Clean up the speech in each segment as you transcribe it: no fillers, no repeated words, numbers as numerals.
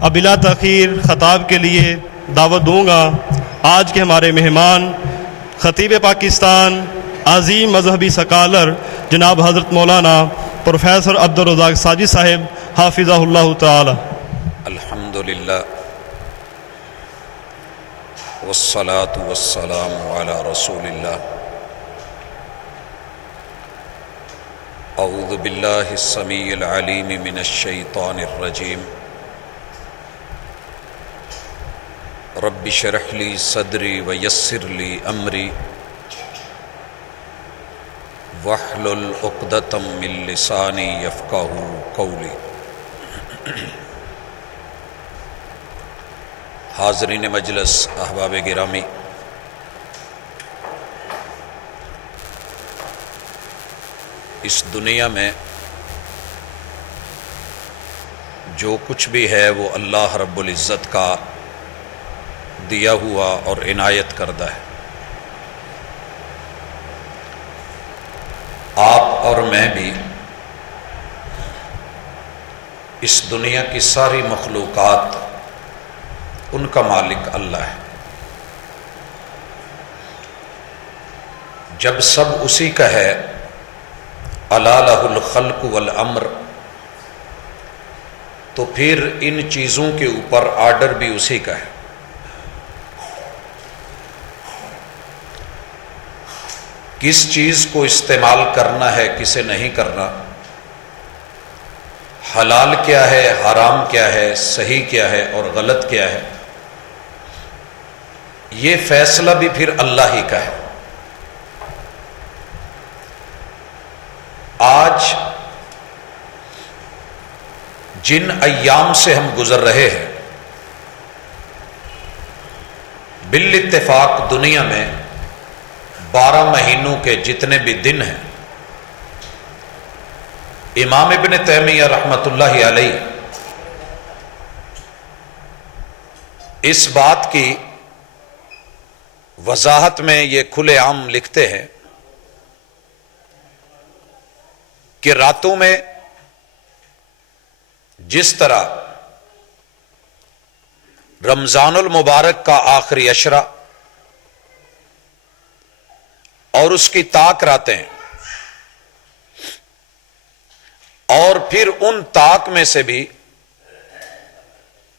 اب بلا تاخیر خطاب کے لیے دعوت دوں گا آج کے ہمارے مہمان خطیب پاکستان، عظیم مذہبی سکالر جناب حضرت مولانا پروفیسر عبدالرزاق ساجد صاحب حافظہ اللہ تعالی۔ الحمدللہ والصلاة والسلام علی رسول اللہ۔ اعوذ باللہ السمیع العلیم من الشیطان الرجیم۔ رب اشرح لی صدری ویسر لی امری واحلل عقدۃ من لسانی یفقہوا قولی۔ حاضرین مجلس، احباب گرامی، اس دنیا میں جو کچھ بھی ہے وہ اللہ رب العزت کا دیا ہوا اور عنایت کردہ ہے۔ آپ اور میں بھی اس دنیا کی ساری مخلوقات ان کا مالک اللہ ہے۔ جب سب اسی کا ہے، الا لہ الخلق والامر، تو پھر ان چیزوں کے اوپر آرڈر بھی اسی کا ہے۔ کس چیز کو استعمال کرنا ہے، کسے نہیں کرنا، حلال کیا ہے، حرام کیا ہے، صحیح کیا ہے اور غلط کیا ہے، یہ فیصلہ بھی پھر اللہ ہی کا ہے۔ آج جن ایام سے ہم گزر رہے ہیں، بالاتفاق دنیا میں 12 مہینوں کے جتنے بھی دن ہیں، امام ابن تیمیہ رحمۃ اللہ علیہ اس بات کی وضاحت میں یہ کھلے عام لکھتے ہیں کہ راتوں میں جس طرح رمضان المبارک کا آخری عشرہ اور اس کی طاق راتیں، اور پھر ان طاق میں سے بھی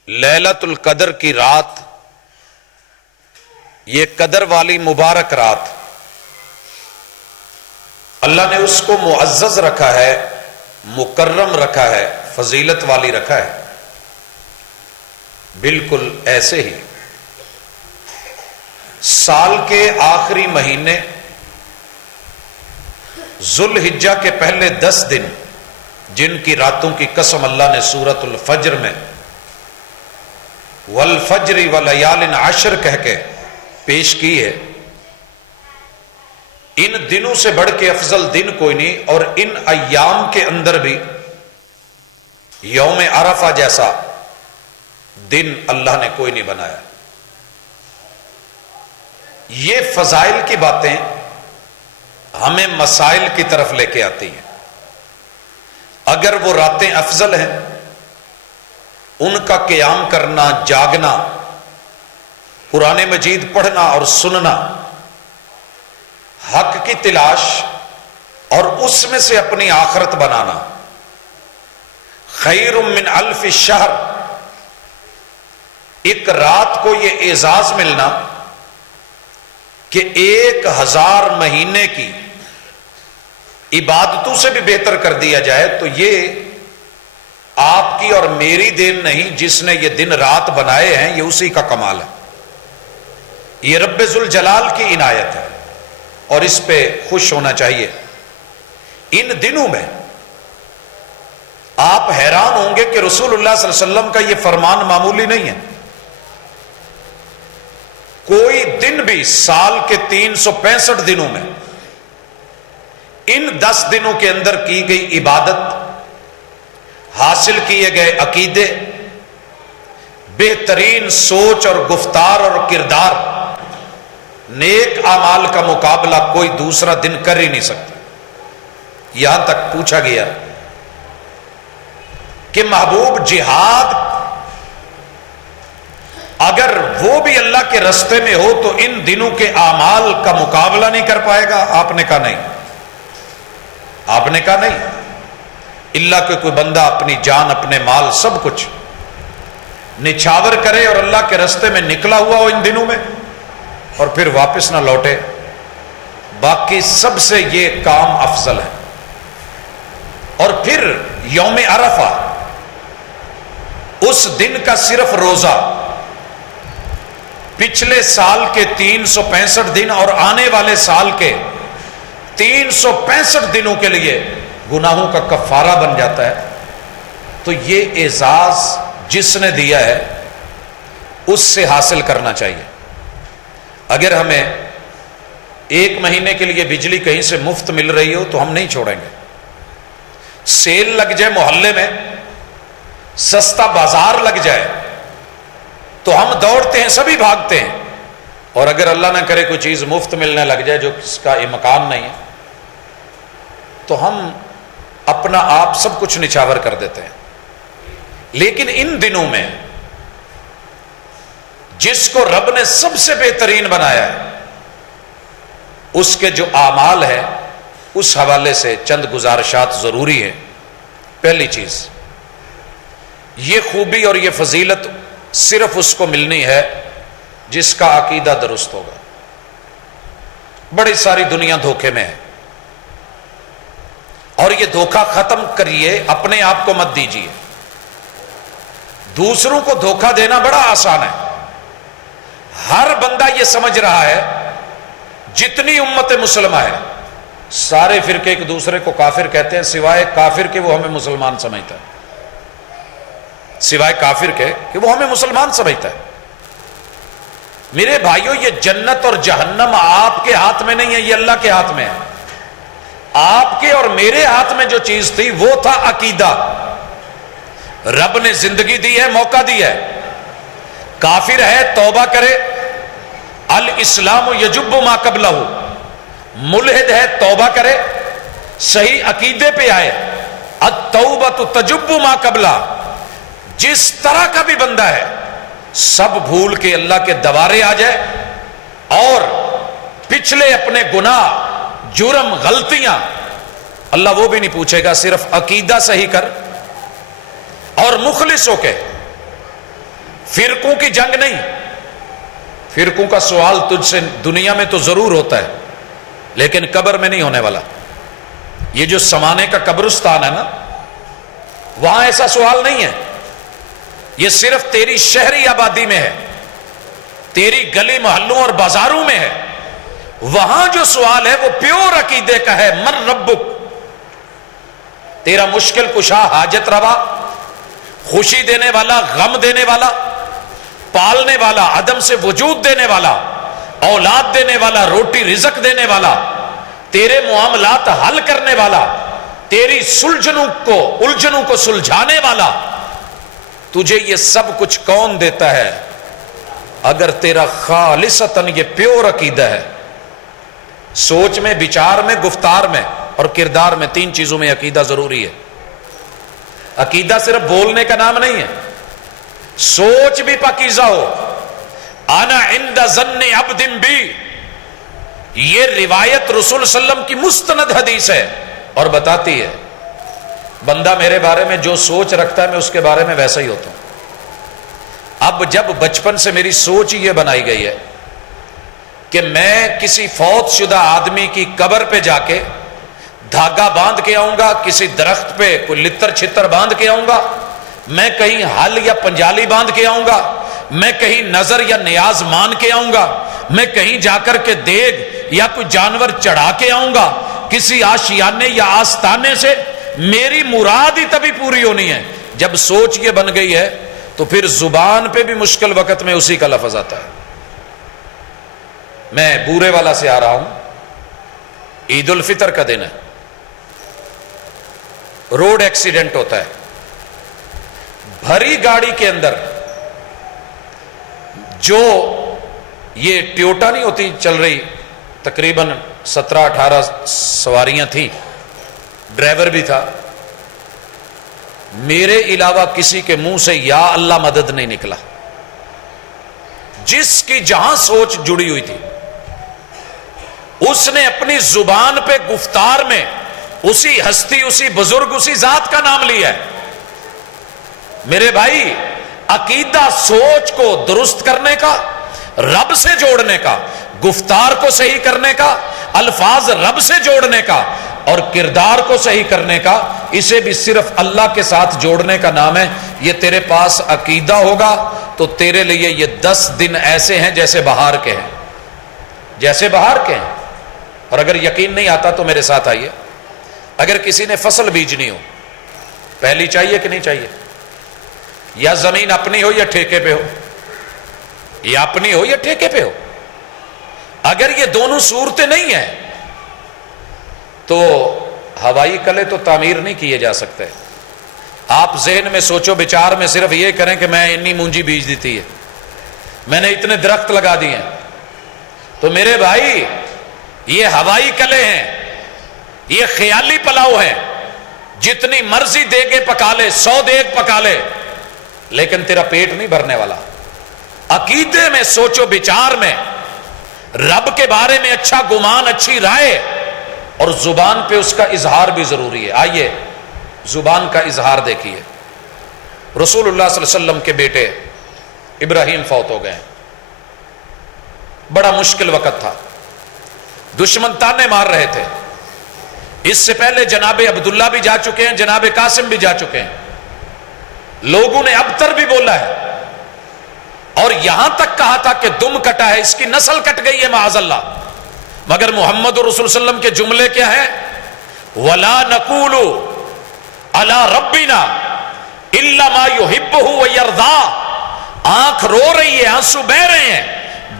لیلۃ القدر کی رات، یہ قدر والی مبارک رات، اللہ نے اس کو معزز رکھا ہے، مکرم رکھا ہے، فضیلت والی رکھا ہے۔ بالکل ایسے ہی سال کے آخری مہینے ذوالحجہ کے پہلے 10 دن، جن کی راتوں کی قسم اللہ نے سورۃ الفجر میں والفجر ولیال عشر کہہ کے پیش کی ہے، ان دنوں سے بڑھ کے افضل دن کوئی نہیں، اور ان ایام کے اندر بھی یوم عرفہ جیسا دن اللہ نے کوئی نہیں بنایا۔ یہ فضائل کی باتیں ہمیں مسائل کی طرف لے کے آتی ہیں۔ اگر وہ راتیں افضل ہیں، ان کا قیام کرنا، جاگنا، قرآن مجید پڑھنا اور سننا، حق کی تلاش اور اس میں سے اپنی آخرت بنانا، خیر من الف شہر، ایک رات کو یہ اعزاز ملنا کہ 1000 مہینے کی عبادتوں سے بھی بہتر کر دیا جائے، تو یہ آپ کی اور میری دین نہیں، جس نے یہ دن رات بنائے ہیں یہ اسی کا کمال ہے، یہ رب ذوالجلال کی عنایت ہے، اور اس پہ خوش ہونا چاہیے۔ ان دنوں میں آپ حیران ہوں گے کہ رسول اللہ صلی اللہ علیہ وسلم کا یہ فرمان معمولی نہیں ہے۔ کوئی دن بھی سال کے 365 دنوں میں ان 10 دنوں کے اندر کی گئی عبادت، حاصل کیے گئے عقیدے، بہترین سوچ اور گفتار اور کردار، نیک اعمال کا مقابلہ کوئی دوسرا دن کر ہی نہیں سکتا۔ یہاں تک پوچھا گیا کہ محبوب جہاد بھی اللہ کے راستے میں ہو تو ان دنوں کے اعمال کا مقابلہ نہیں کر پائے گا؟ آپ نے کہا نہیں، آپ نے کہا نہیں۔ اللہ کے کوئی بندہ اپنی جان، اپنے مال، سب کچھ نچھاور کرے اور اللہ کے راستے میں نکلا ہوا ہو ان دنوں میں اور پھر واپس نہ لوٹے، باقی سب سے یہ کام افضل ہے۔ اور پھر یوم عرفہ، اس دن کا صرف روزہ پچھلے سال کے 365 دن اور آنے والے سال کے 365 دنوں کے لیے گناہوں کا کفارہ بن جاتا ہے۔ تو یہ اعزاز جس نے دیا ہے اس سے حاصل کرنا چاہیے۔ اگر ہمیں 1 مہینے کے لیے بجلی کہیں سے مفت مل رہی ہو تو ہم نہیں چھوڑیں گے۔ سیل لگ جائے محلے میں، سستا بازار لگ جائے تو ہم دوڑتے ہیں، سبھی بھاگتے ہیں، اور اگر اللہ نہ کرے کوئی چیز مفت ملنے لگ جائے جو اس کا امکان نہیں ہے تو ہم اپنا آپ سب کچھ نچھاور کر دیتے ہیں۔ لیکن ان دنوں میں جس کو رب نے سب سے بہترین بنایا ہے اس کے جو اعمال ہے اس حوالے سے چند گزارشات ضروری ہے۔ پہلی چیز، یہ خوبی اور یہ فضیلت صرف اس کو ملنی ہے جس کا عقیدہ درست ہوگا۔ بڑی ساری دنیا دھوکے میں ہے، اور یہ دھوکہ ختم کریے، اپنے آپ کو مت دیجیے۔ دوسروں کو دھوکہ دینا بڑا آسان ہے۔ ہر بندہ یہ سمجھ رہا ہے، جتنی امت مسلمہ ہے سارے فرقے ایک دوسرے کو کافر کہتے ہیں، سوائے کافر کے وہ ہمیں مسلمان سمجھتا ہے، سوائے کافر کے کہ وہ ہمیں مسلمان سمجھتا ہے۔ میرے بھائیوں، یہ جنت اور جہنم آپ کے ہاتھ میں نہیں ہے، یہ اللہ کے ہاتھ میں ہے۔ آپ کے اور میرے ہاتھ میں جو چیز تھی وہ تھا عقیدہ۔ رب نے زندگی دی ہے، موقع دی ہے۔ کافر ہے توبہ کرے، الاسلام یجب ما قبلہ، ملحد ہے توبہ کرے، صحیح عقیدے پہ آئے، التوبۃ تجب ما قبلہ۔ جس طرح کا بھی بندہ ہے سب بھول کے اللہ کے دوارے آ جائے اور پچھلے اپنے گناہ، جرم، غلطیاں، اللہ وہ بھی نہیں پوچھے گا، صرف عقیدہ صحیح کر اور مخلص ہو کے۔ فرقوں کی جنگ نہیں، فرقوں کا سوال تجھ سے دنیا میں تو ضرور ہوتا ہے لیکن قبر میں نہیں ہونے والا۔ یہ جو سمانے کا قبرستان ہے نا، وہاں ایسا سوال نہیں ہے، یہ صرف تیری شہری آبادی میں ہے، تیری گلی محلوں اور بازاروں میں ہے۔ وہاں جو سوال ہے وہ پیور عقیدے کا ہے، من ربک، تیرا مشکل کشا، حاجت روا، خوشی دینے والا، غم دینے والا، پالنے والا، عدم سے وجود دینے والا، اولاد دینے والا، روٹی رزق دینے والا، تیرے معاملات حل کرنے والا، تیری الجھنوں کو سلجھانے والا، تجھے یہ سب کچھ کون دیتا ہے؟ اگر تیرا خالصتاً یہ پیور عقیدہ ہے۔ سوچ میں، بچار میں، گفتار میں اور کردار میں، 3 چیزوں میں عقیدہ ضروری ہے۔ عقیدہ صرف بولنے کا نام نہیں ہے، سوچ بھی پاکیزہ ہو۔ انا عند ظن عبد بی، یہ روایت رسول صلی اللہ علیہ وسلم کی مستند حدیث ہے اور بتاتی ہے بندہ میرے بارے میں جو سوچ رکھتا ہے میں اس کے بارے میں ویسا ہی ہوتا ہوں۔ اب جب بچپن سے میری سوچ یہ بنائی گئی ہے کہ میں کسی فوت شدہ آدمی کی قبر پہ جا کے دھاگا باندھ کے آؤں گا، کسی درخت پہ کوئی لتر چھتر باندھ کے آؤں گا، میں کہیں ہل یا پنجالی باندھ کے آؤں گا، میں کہیں نظر یا نیاز مان کے آؤں گا، میں کہیں جا کر کے دیگ یا کوئی جانور چڑھا کے آؤں گا، کسی آشیانے یا آستانے سے، میری مراد ہی تبھی پوری ہونی ہے جب سوچ یہ بن گئی ہے تو پھر زبان پہ بھی مشکل وقت میں اسی کا لفظ آتا ہے۔ میں بورے والا سے آ رہا ہوں، عید الفطر کا دن ہے، روڈ ایکسیڈنٹ ہوتا ہے، بھری گاڑی کے اندر جو یہ ٹیوٹا نہیں ہوتی چل رہی، تقریباً 17-18 سواریاں تھیں، ڈرائیور بھی تھا، میرے علاوہ کسی کے منہ سے یا اللہ مدد نہیں نکلا۔ جس کی جہاں سوچ جڑی ہوئی تھی، اس نے اپنی زبان پہ گفتار میں اسی ہستی، اسی بزرگ، اسی ذات کا نام لیا ہے۔ میرے بھائی، عقیدہ سوچ کو درست کرنے کا، رب سے جوڑنے کا، گفتار کو صحیح کرنے کا، الفاظ رب سے جوڑنے کا اور کردار کو صحیح کرنے کا، اسے بھی صرف اللہ کے ساتھ جوڑنے کا نام ہے۔ یہ تیرے پاس عقیدہ ہوگا تو تیرے لیے یہ 10 دن ایسے ہیں جیسے بہار کے ہیں، جیسے بہار کے ہیں۔ اور اگر یقین نہیں آتا تو میرے ساتھ آئیے، اگر کسی نے فصل بیجنی ہو، پہلی چاہیے کہ نہیں چاہیے؟ یا زمین اپنی ہو یا ٹھیکے پہ ہو، یا اپنی ہو یا ٹھیکے پہ ہو، اگر یہ دونوں صورتیں نہیں ہیں تو ہوائی کلے تو تعمیر نہیں کیے جا سکتے۔ آپ ذہن میں سوچو بچار میں صرف یہ کریں کہ میں اتنی مونجی بیج دیتی ہے، میں نے اتنے درخت لگا دیے ہیں، تو میرے بھائی یہ ہوائی کلے ہیں، یہ خیالی پلاؤ ہیں، جتنی مرضی دیگیں پکا لے، 100 دیگ پکا لے، لیکن تیرا پیٹ نہیں بھرنے والا۔ عقیدے میں سوچو بچار میں رب کے بارے میں اچھا گمان، اچھی رائے، اور زبان پہ اس کا اظہار بھی ضروری ہے۔ آئیے زبان کا اظہار دیکھیے۔ رسول اللہ صلی اللہ علیہ وسلم کے بیٹے ابراہیم فوت ہو گئے، بڑا مشکل وقت تھا، دشمن تانے مار رہے تھے۔ اس سے پہلے جناب عبداللہ بھی جا چکے ہیں، جناب قاسم بھی جا چکے ہیں، لوگوں نے ابتر بھی بولا ہے، اور یہاں تک کہا تھا کہ دم کٹا ہے، اس کی نسل کٹ گئی ہے معاذ اللہ، مگر محمد رسول صلی اللہ علیہ وسلم کے جملے کیا ہیں؟ وَلَا نَقُولُ عَلَىٰ رَبِّنَا إِلَّا مَا يُحِبُّهُ وَيَرْضَىٰ۔ آنکھ رو رہی ہے، آنسو بہ رہے ہیں،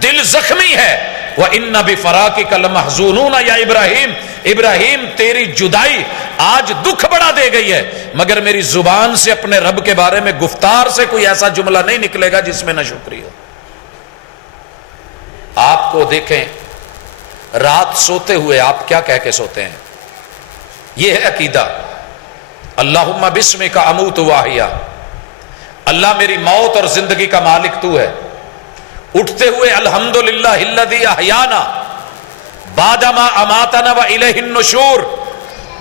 دل زخمی ہے۔ وَإِنَّ بِفَرَاقِكَ لَمَحْزُونُونَ یا ابراہیم، ابراہیم تیری جدائی آج دکھ بڑا دے گئی ہے، مگر میری زبان سے اپنے رب کے بارے میں گفتار سے کوئی ایسا جملہ نہیں نکلے گا جس میں نہ شکری ہو۔ آپ کو دیکھیں رات سوتے ہوئے آپ کیا کہہ کے سوتے ہیں؟ یہ ہے عقیدہ۔ اللہم بسمک اموت واحیا، اللہ میری موت اور زندگی کا مالک تو ہے۔ اٹھتے ہوئے الحمدللہ الذی احیانا بعد ما اماتنا والیہ النشور،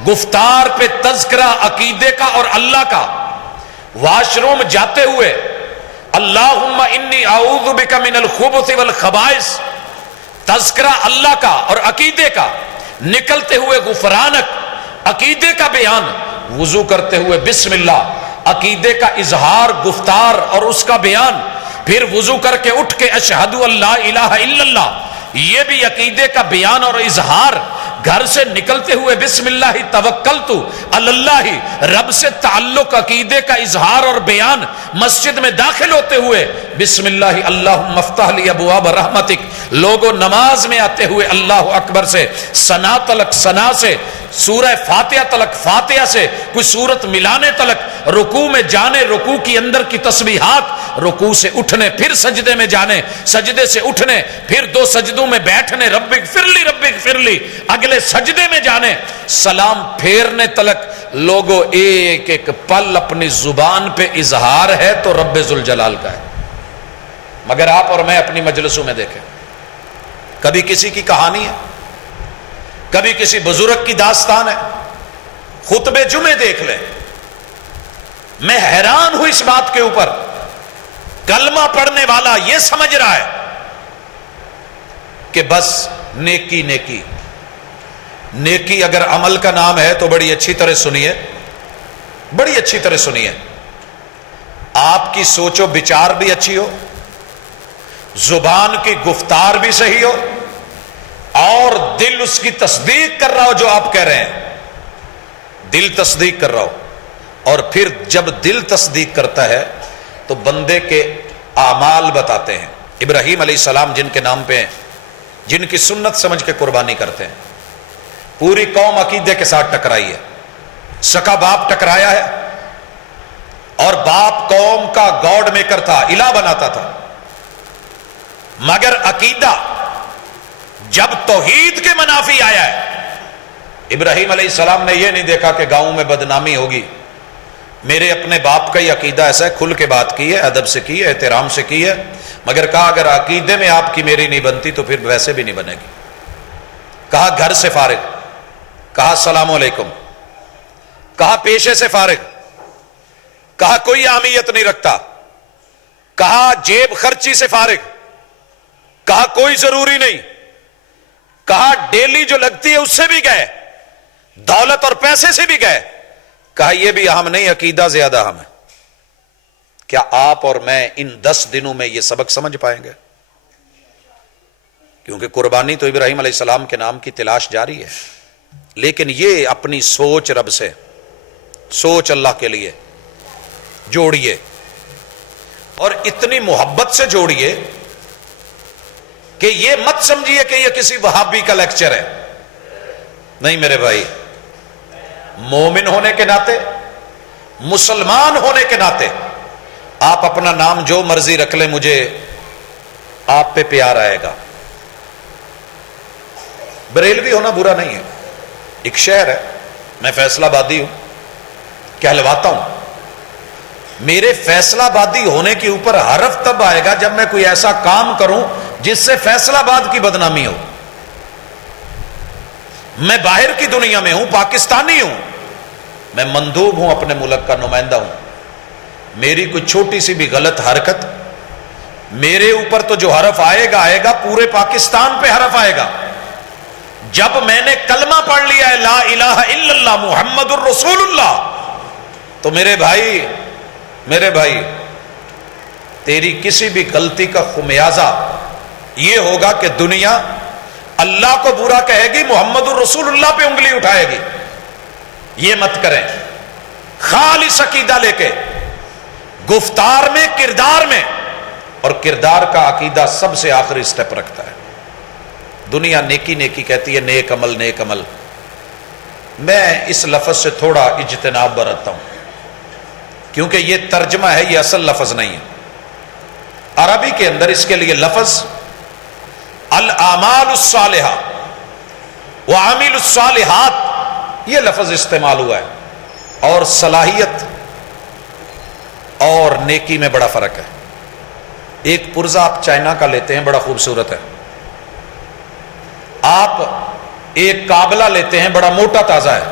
گفتار پہ تذکرہ عقیدے کا اور اللہ کا۔ واش روم جاتے ہوئے اللہم انی اعوذ بک من الخبث والخبائث، تذکرہ اللہ کا اور عقیدے کا۔ نکلتے ہوئے غفرانک، عقیدے کا بیان۔ وضو کرتے ہوئے بسم اللہ، عقیدے کا اظہار، گفتار اور اس کا بیان۔ پھر وضو کر کے اٹھ کے اشہد ان لا الہ الا اللہ، یہ بھی عقیدے کا بیان اور اظہار۔ گھر سے نکلتے ہوئے بسم اللہ توکلت علی اللہ، رب سے تعلق، عقیدے کا اظہار اور بیان۔ مسجد میں داخل ہوتے ہوئے بسم اللہ اللہم افتح لی ابواب رحمتک، لوگوں نماز میں آتے ہوئے اللہ اکبر سے، ثنا تلک ثنا سے، سورہ فاتحہ تلک فاتحہ سے، کوئی سورت ملانے تلک، رکوع میں جانے، رکوع کی اندر کی تسبیحات، رکوع سے اٹھنے، پھر سجدے میں جانے، سجدے سے اٹھنے، پھر 2 سجدوں میں بیٹھنے، رب اغفر لی، اگلے سجدے میں جانے، سلام پھیرنے تلک۔ لوگوں ایک ایک پل اپنی زبان پہ اظہار ہے تو رب ذوالجلال کا ہے۔ مگر آپ اور میں اپنی مجلسوں میں دیکھیں، کبھی کسی کی کہانی ہے، کبھی کسی بزرگ کی داستان ہے، خطبے جمعے دیکھ لیں۔ میں حیران ہوں اس بات کے اوپر، کلمہ پڑھنے والا یہ سمجھ رہا ہے کہ بس نیکی نیکی نیکی اگر عمل کا نام ہے تو بڑی اچھی طرح سنیے، بڑی اچھی طرح سنیے۔ آپ کی سوچ و بچار بھی اچھی ہو، زبان کی گفتار بھی صحیح ہو، اور دل اس کی تصدیق کر رہا ہو جو آپ کہہ رہے ہیں، دل تصدیق کر رہا ہو۔ اور پھر جب دل تصدیق کرتا ہے تو بندے کے اعمال بتاتے ہیں۔ ابراہیم علیہ السلام جن کے نام پہ ہیں، جن کی سنت سمجھ کے قربانی کرتے ہیں، پوری قوم عقیدے کے ساتھ ٹکرائی ہے، سکا باپ ٹکرایا ہے، اور باپ قوم کا گاڈ میکر تھا، الہ بناتا تھا، مگر عقیدہ جب توحید کے منافی آیا ہے، ابراہیم علیہ السلام نے یہ نہیں دیکھا کہ گاؤں میں بدنامی ہوگی، میرے اپنے باپ کا ہی عقیدہ ایسا ہے، کھل کے بات کی ہے، ادب سے کی ہے، احترام سے کی ہے، مگر کہا اگر عقیدے میں آپ کی میری نہیں بنتی تو پھر ویسے بھی نہیں بنے گی. کہا گھر سے فارغ، کہا السلام علیکم، کہا پیشے سے فارغ، کہا کوئی اہمیت نہیں رکھتا، کہا جیب خرچی سے فارغ، کہا کوئی ضروری نہیں، کہا ڈیلی جو لگتی ہے اس سے بھی گئے، دولت اور پیسے سے بھی گئے، کہا یہ بھی اہم نہیں، عقیدہ زیادہ اہم ہے. کیا آپ اور میں ان 10 دنوں میں یہ سبق سمجھ پائیں گے؟ کیونکہ قربانی تو ابراہیم علیہ السلام کے نام کی تلاش جاری ہے، لیکن یہ اپنی سوچ رب سے، سوچ اللہ کے لیے جوڑیے، اور اتنی محبت سے جوڑیے کہ یہ مت سمجھیے کہ یہ کسی وہابی کا لیکچر ہے. نہیں میرے بھائی، مومن ہونے کے ناطے، مسلمان ہونے کے ناطے آپ اپنا نام جو مرضی رکھ لیں، مجھے آپ پہ پیار آئے گا. بریلوی ہونا برا نہیں ہے، ایک شہر ہے، میں فیصلہ آبادی ہوں، کہلواتا ہوں. میرے فیصلہ آبادی ہونے کے اوپر حرف تب آئے گا جب میں کوئی ایسا کام کروں جس سے فیصلہ آباد کی بدنامی ہو. میں باہر کی دنیا میں ہوں، پاکستانی ہوں، میں مندوب ہوں، اپنے ملک کا نمائندہ ہوں. میری کوئی چھوٹی سی بھی غلط حرکت، میرے اوپر تو جو حرف آئے گا پورے پاکستان پہ حرف آئے گا. جب میں نے کلمہ پڑھ لیا ہے لا الہ الا اللہ محمد الرسول اللہ، تو میرے بھائی تیری کسی بھی غلطی کا خمیازہ یہ ہوگا کہ دنیا اللہ کو برا کہے گی، محمد الرسول اللہ پہ انگلی اٹھائے گی. یہ مت کریں. خالص عقیدہ لے کے گفتار میں، کردار میں، اور کردار کا عقیدہ سب سے آخری سٹیپ رکھتا ہے. دنیا نیکی نیکی کہتی ہے، نیک عمل نیک عمل. میں اس لفظ سے تھوڑا اجتناب برتتا ہوں، کیونکہ یہ ترجمہ ہے، یہ اصل لفظ نہیں ہے. عربی کے اندر اس کے لیے لفظ الاعمال الصالحہ وعامل الصالحات یہ لفظ استعمال ہوا ہے، اور صلاحیت اور نیکی میں بڑا فرق ہے. ایک پرزہ آپ چائنا کا لیتے ہیں، بڑا خوبصورت ہے. آپ ایک قابلہ لیتے ہیں، بڑا موٹا تازہ ہے.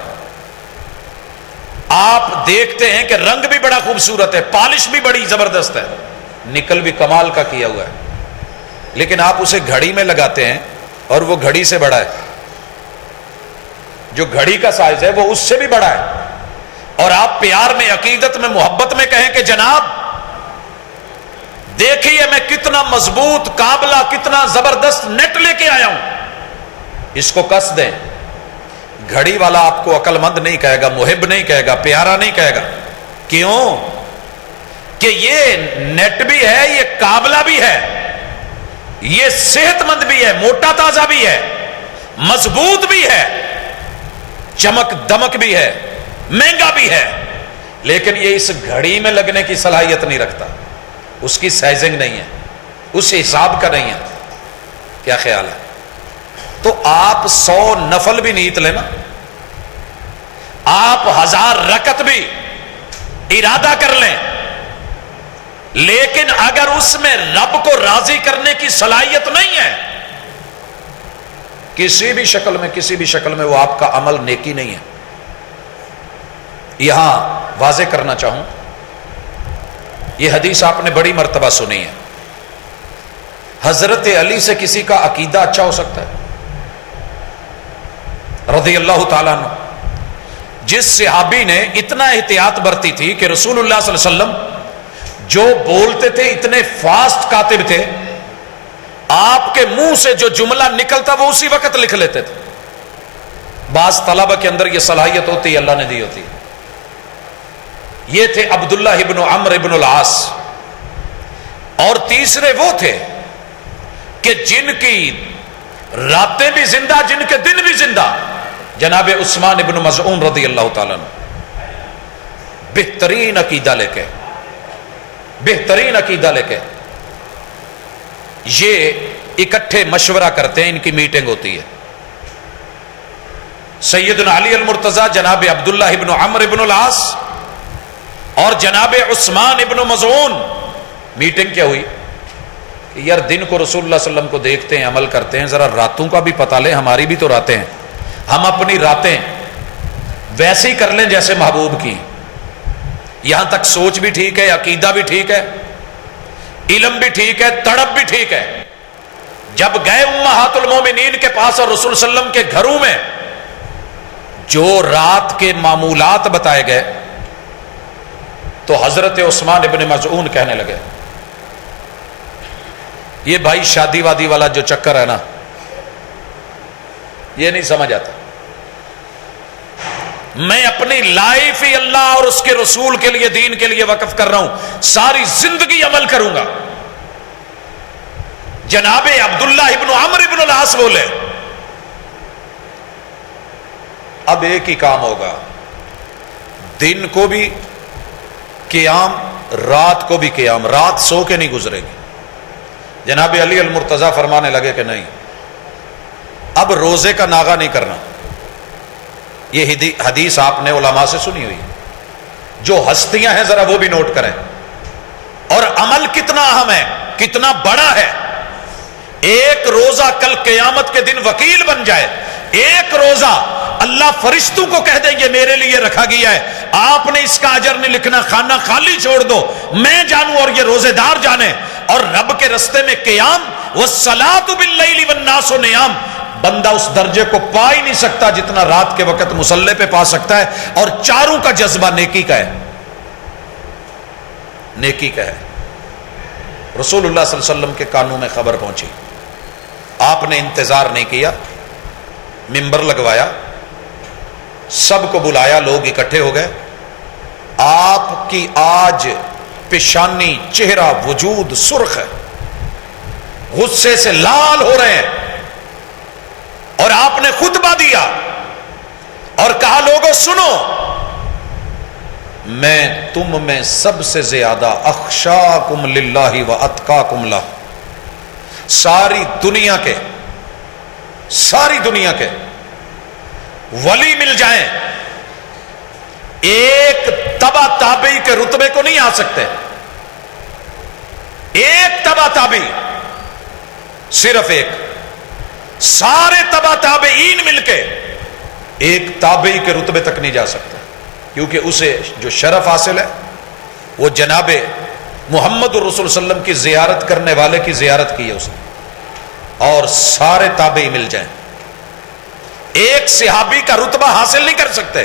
آپ دیکھتے ہیں کہ رنگ بھی بڑا خوبصورت ہے، پالش بھی بڑی زبردست ہے، نکل بھی کمال کا کیا ہوا ہے. لیکن آپ اسے گھڑی میں لگاتے ہیں اور وہ گھڑی سے بڑا ہے، جو گھڑی کا سائز ہے وہ اس سے بھی بڑا ہے. اور آپ پیار میں، عقیدت میں، محبت میں کہیں کہ جناب دیکھیے میں کتنا مضبوط قابلہ، کتنا زبردست نیٹ لے کے آیا ہوں، اس کو کس دیں. گھڑی والا آپ کو عقل مند نہیں کہے گا، محب نہیں کہے گا، پیارا نہیں کہے گا. کیوں؟ کہ یہ نیٹ بھی ہے، یہ قابلہ بھی ہے، یہ صحت مند بھی ہے، موٹا تازہ بھی ہے، مضبوط بھی ہے، چمک دمک بھی ہے، مہنگا بھی ہے. لیکن یہ اس گھڑی میں لگنے کی صلاحیت نہیں رکھتا، اس کی سائزنگ نہیں ہے، اس حساب کا نہیں ہے. کیا خیال ہے؟ تو آپ 100 نفل بھی نیت لینا، آپ 1000 رکعت بھی ارادہ کر لیں، لیکن اگر اس میں رب کو راضی کرنے کی صلاحیت نہیں ہے، کسی بھی شکل میں وہ آپ کا عمل نیکی نہیں ہے. یہاں واضح کرنا چاہوں، یہ حدیث آپ نے بڑی مرتبہ سنی ہے. حضرت علی سے کسی کا عقیدہ اچھا ہو سکتا ہے رضی اللہ تعالیٰ عنہ. جس صحابی نے اتنا احتیاط برتی تھی کہ رسول اللہ صلی اللہ علیہ وسلم جو بولتے تھے اتنے فاسٹ کاتب تھے، آپ کے منہ سے جو جملہ نکلتا وہ اسی وقت لکھ لیتے تھے. بعض طلبہ کے اندر یہ صلاحیت ہوتی ہے، اللہ نے دی ہوتی ہے. یہ تھے عبداللہ ابن عمرو ابن العاص. اور تیسرے وہ تھے کہ جن کی راتیں بھی زندہ، جن کے دن بھی زندہ، جناب عثمان ابن مظعون رضی اللہ تعالیٰ عنہ. بہترین عقیدہ لے کے یہ اکٹھے مشورہ کرتے ہیں، ان کی میٹنگ ہوتی ہے. سیدنا علی المرتضی، جناب عبداللہ ابن عمرو ابن العاص، اور جناب عثمان ابن مظعون میٹنگ کیا ہوئی کہ یار دن کو رسول اللہ صلی اللہ علیہ وسلم کو دیکھتے ہیں، عمل کرتے ہیں، ذرا راتوں کا بھی پتہ لیں، ہماری بھی تو راتیں ہیں، ہم اپنی راتیں ویسے ہی کر لیں جیسے محبوب کی۔ یہاں تک سوچ بھی ٹھیک ہے، عقیدہ بھی ٹھیک ہے، علم بھی ٹھیک ہے، تڑپ بھی ٹھیک ہے۔ جب گئے امہات المومنین کے پاس اور رسول صلی اللہ علیہ وسلم کے گھروں میں جو رات کے معمولات بتائے گئے تو حضرت عثمان ابن مظعون کہنے لگے یہ بھائی شادی وادی والا جو چکر ہے نا یہ نہیں سمجھ آتا، میں اپنی لائف ہی اللہ اور اس کے رسول کے لیے، دین کے لیے وقف کر رہا ہوں، ساری زندگی عمل کروں گا۔ جناب عبداللہ ابن عمرو ابن العاص بولے اب ایک ہی کام ہوگا، دن کو بھی قیام، رات کو بھی قیام، رات سو کے نہیں گزرے گی۔ جناب علی المرتضیٰ فرمانے لگے کہ نہیں، اب روزے کا ناغہ نہیں کرنا۔ یہ حدیث آپ نے علماء سے سنی ہوئی، جو ہستیاں ہیں ذرا وہ بھی نوٹ کریں، اور عمل کتنا اہم ہے، کتنا بڑا ہے۔ ایک روزہ کل قیامت کے دن وکیل بن جائے، ایک روزہ اللہ فرشتوں کو کہہ دے یہ میرے لیے رکھا گیا ہے، آپ نے اس کا اجر نہیں لکھنا، خانہ خالی چھوڑ دو، میں جانوں اور یہ روزے دار جانے، اور رب کے رستے میں قیام، وَالصَّلَاةُ بِاللَّيْلِ وَالنَّاسُ نِيَامٌ، بندہ اس درجے کو پا ہی نہیں سکتا جتنا رات کے وقت مصلے پہ پا سکتا ہے۔ اور چاروں کا جذبہ نیکی کا ہے، نیکی کا ہے۔ رسول اللہ صلی اللہ علیہ وسلم کے کانوں میں خبر پہنچی، آپ نے انتظار نہیں کیا، منبر لگوایا، سب کو بلایا، لوگ اکٹھے ہو گئے۔ آپ کی آج پیشانی، چہرہ، وجود سرخ ہے، غصے سے لال ہو رہے ہیں، اور آپ نے خطبہ دیا اور کہا لوگوں سنو، میں تم میں سب سے زیادہ اخشاکم للہ و اتقاکم لہ، ساری دنیا کے ولی مل جائیں، ایک تبع تابعی کے رتبے کو نہیں آ سکتے، ایک تبع تابعی، صرف ایک، سارے تبع تابعین مل کے ایک تابعی کے رتبے تک نہیں جا سکتے، کیونکہ اسے جو شرف حاصل ہے وہ جناب محمد الرسول صلی اللہ علیہ وسلم کی زیارت کرنے والے کی زیارت کی ہے اس نے، اور سارے تابعی مل جائیں، ایک صحابی کا رتبہ حاصل نہیں کر سکتے،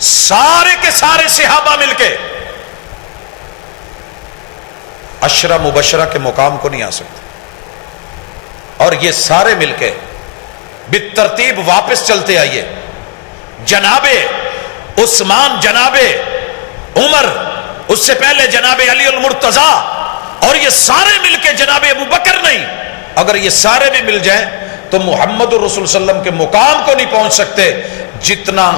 سارے کے سارے صحابہ مل کے عشرہ مبشرہ کے مقام کو نہیں آ سکتے، اور یہ سارے مل کے بالترتیب واپس چلتے آئیے، جناب عثمان، جناب عمر، اس سے پہلے جناب علی المرتضیٰ، اور یہ سارے مل کے جناب ابو بکر نہیں، اگر یہ سارے بھی مل جائیں تو محمد الرسول صلی اللہ علیہ وسلم کے مقام کو نہیں پہنچ سکتے جتنا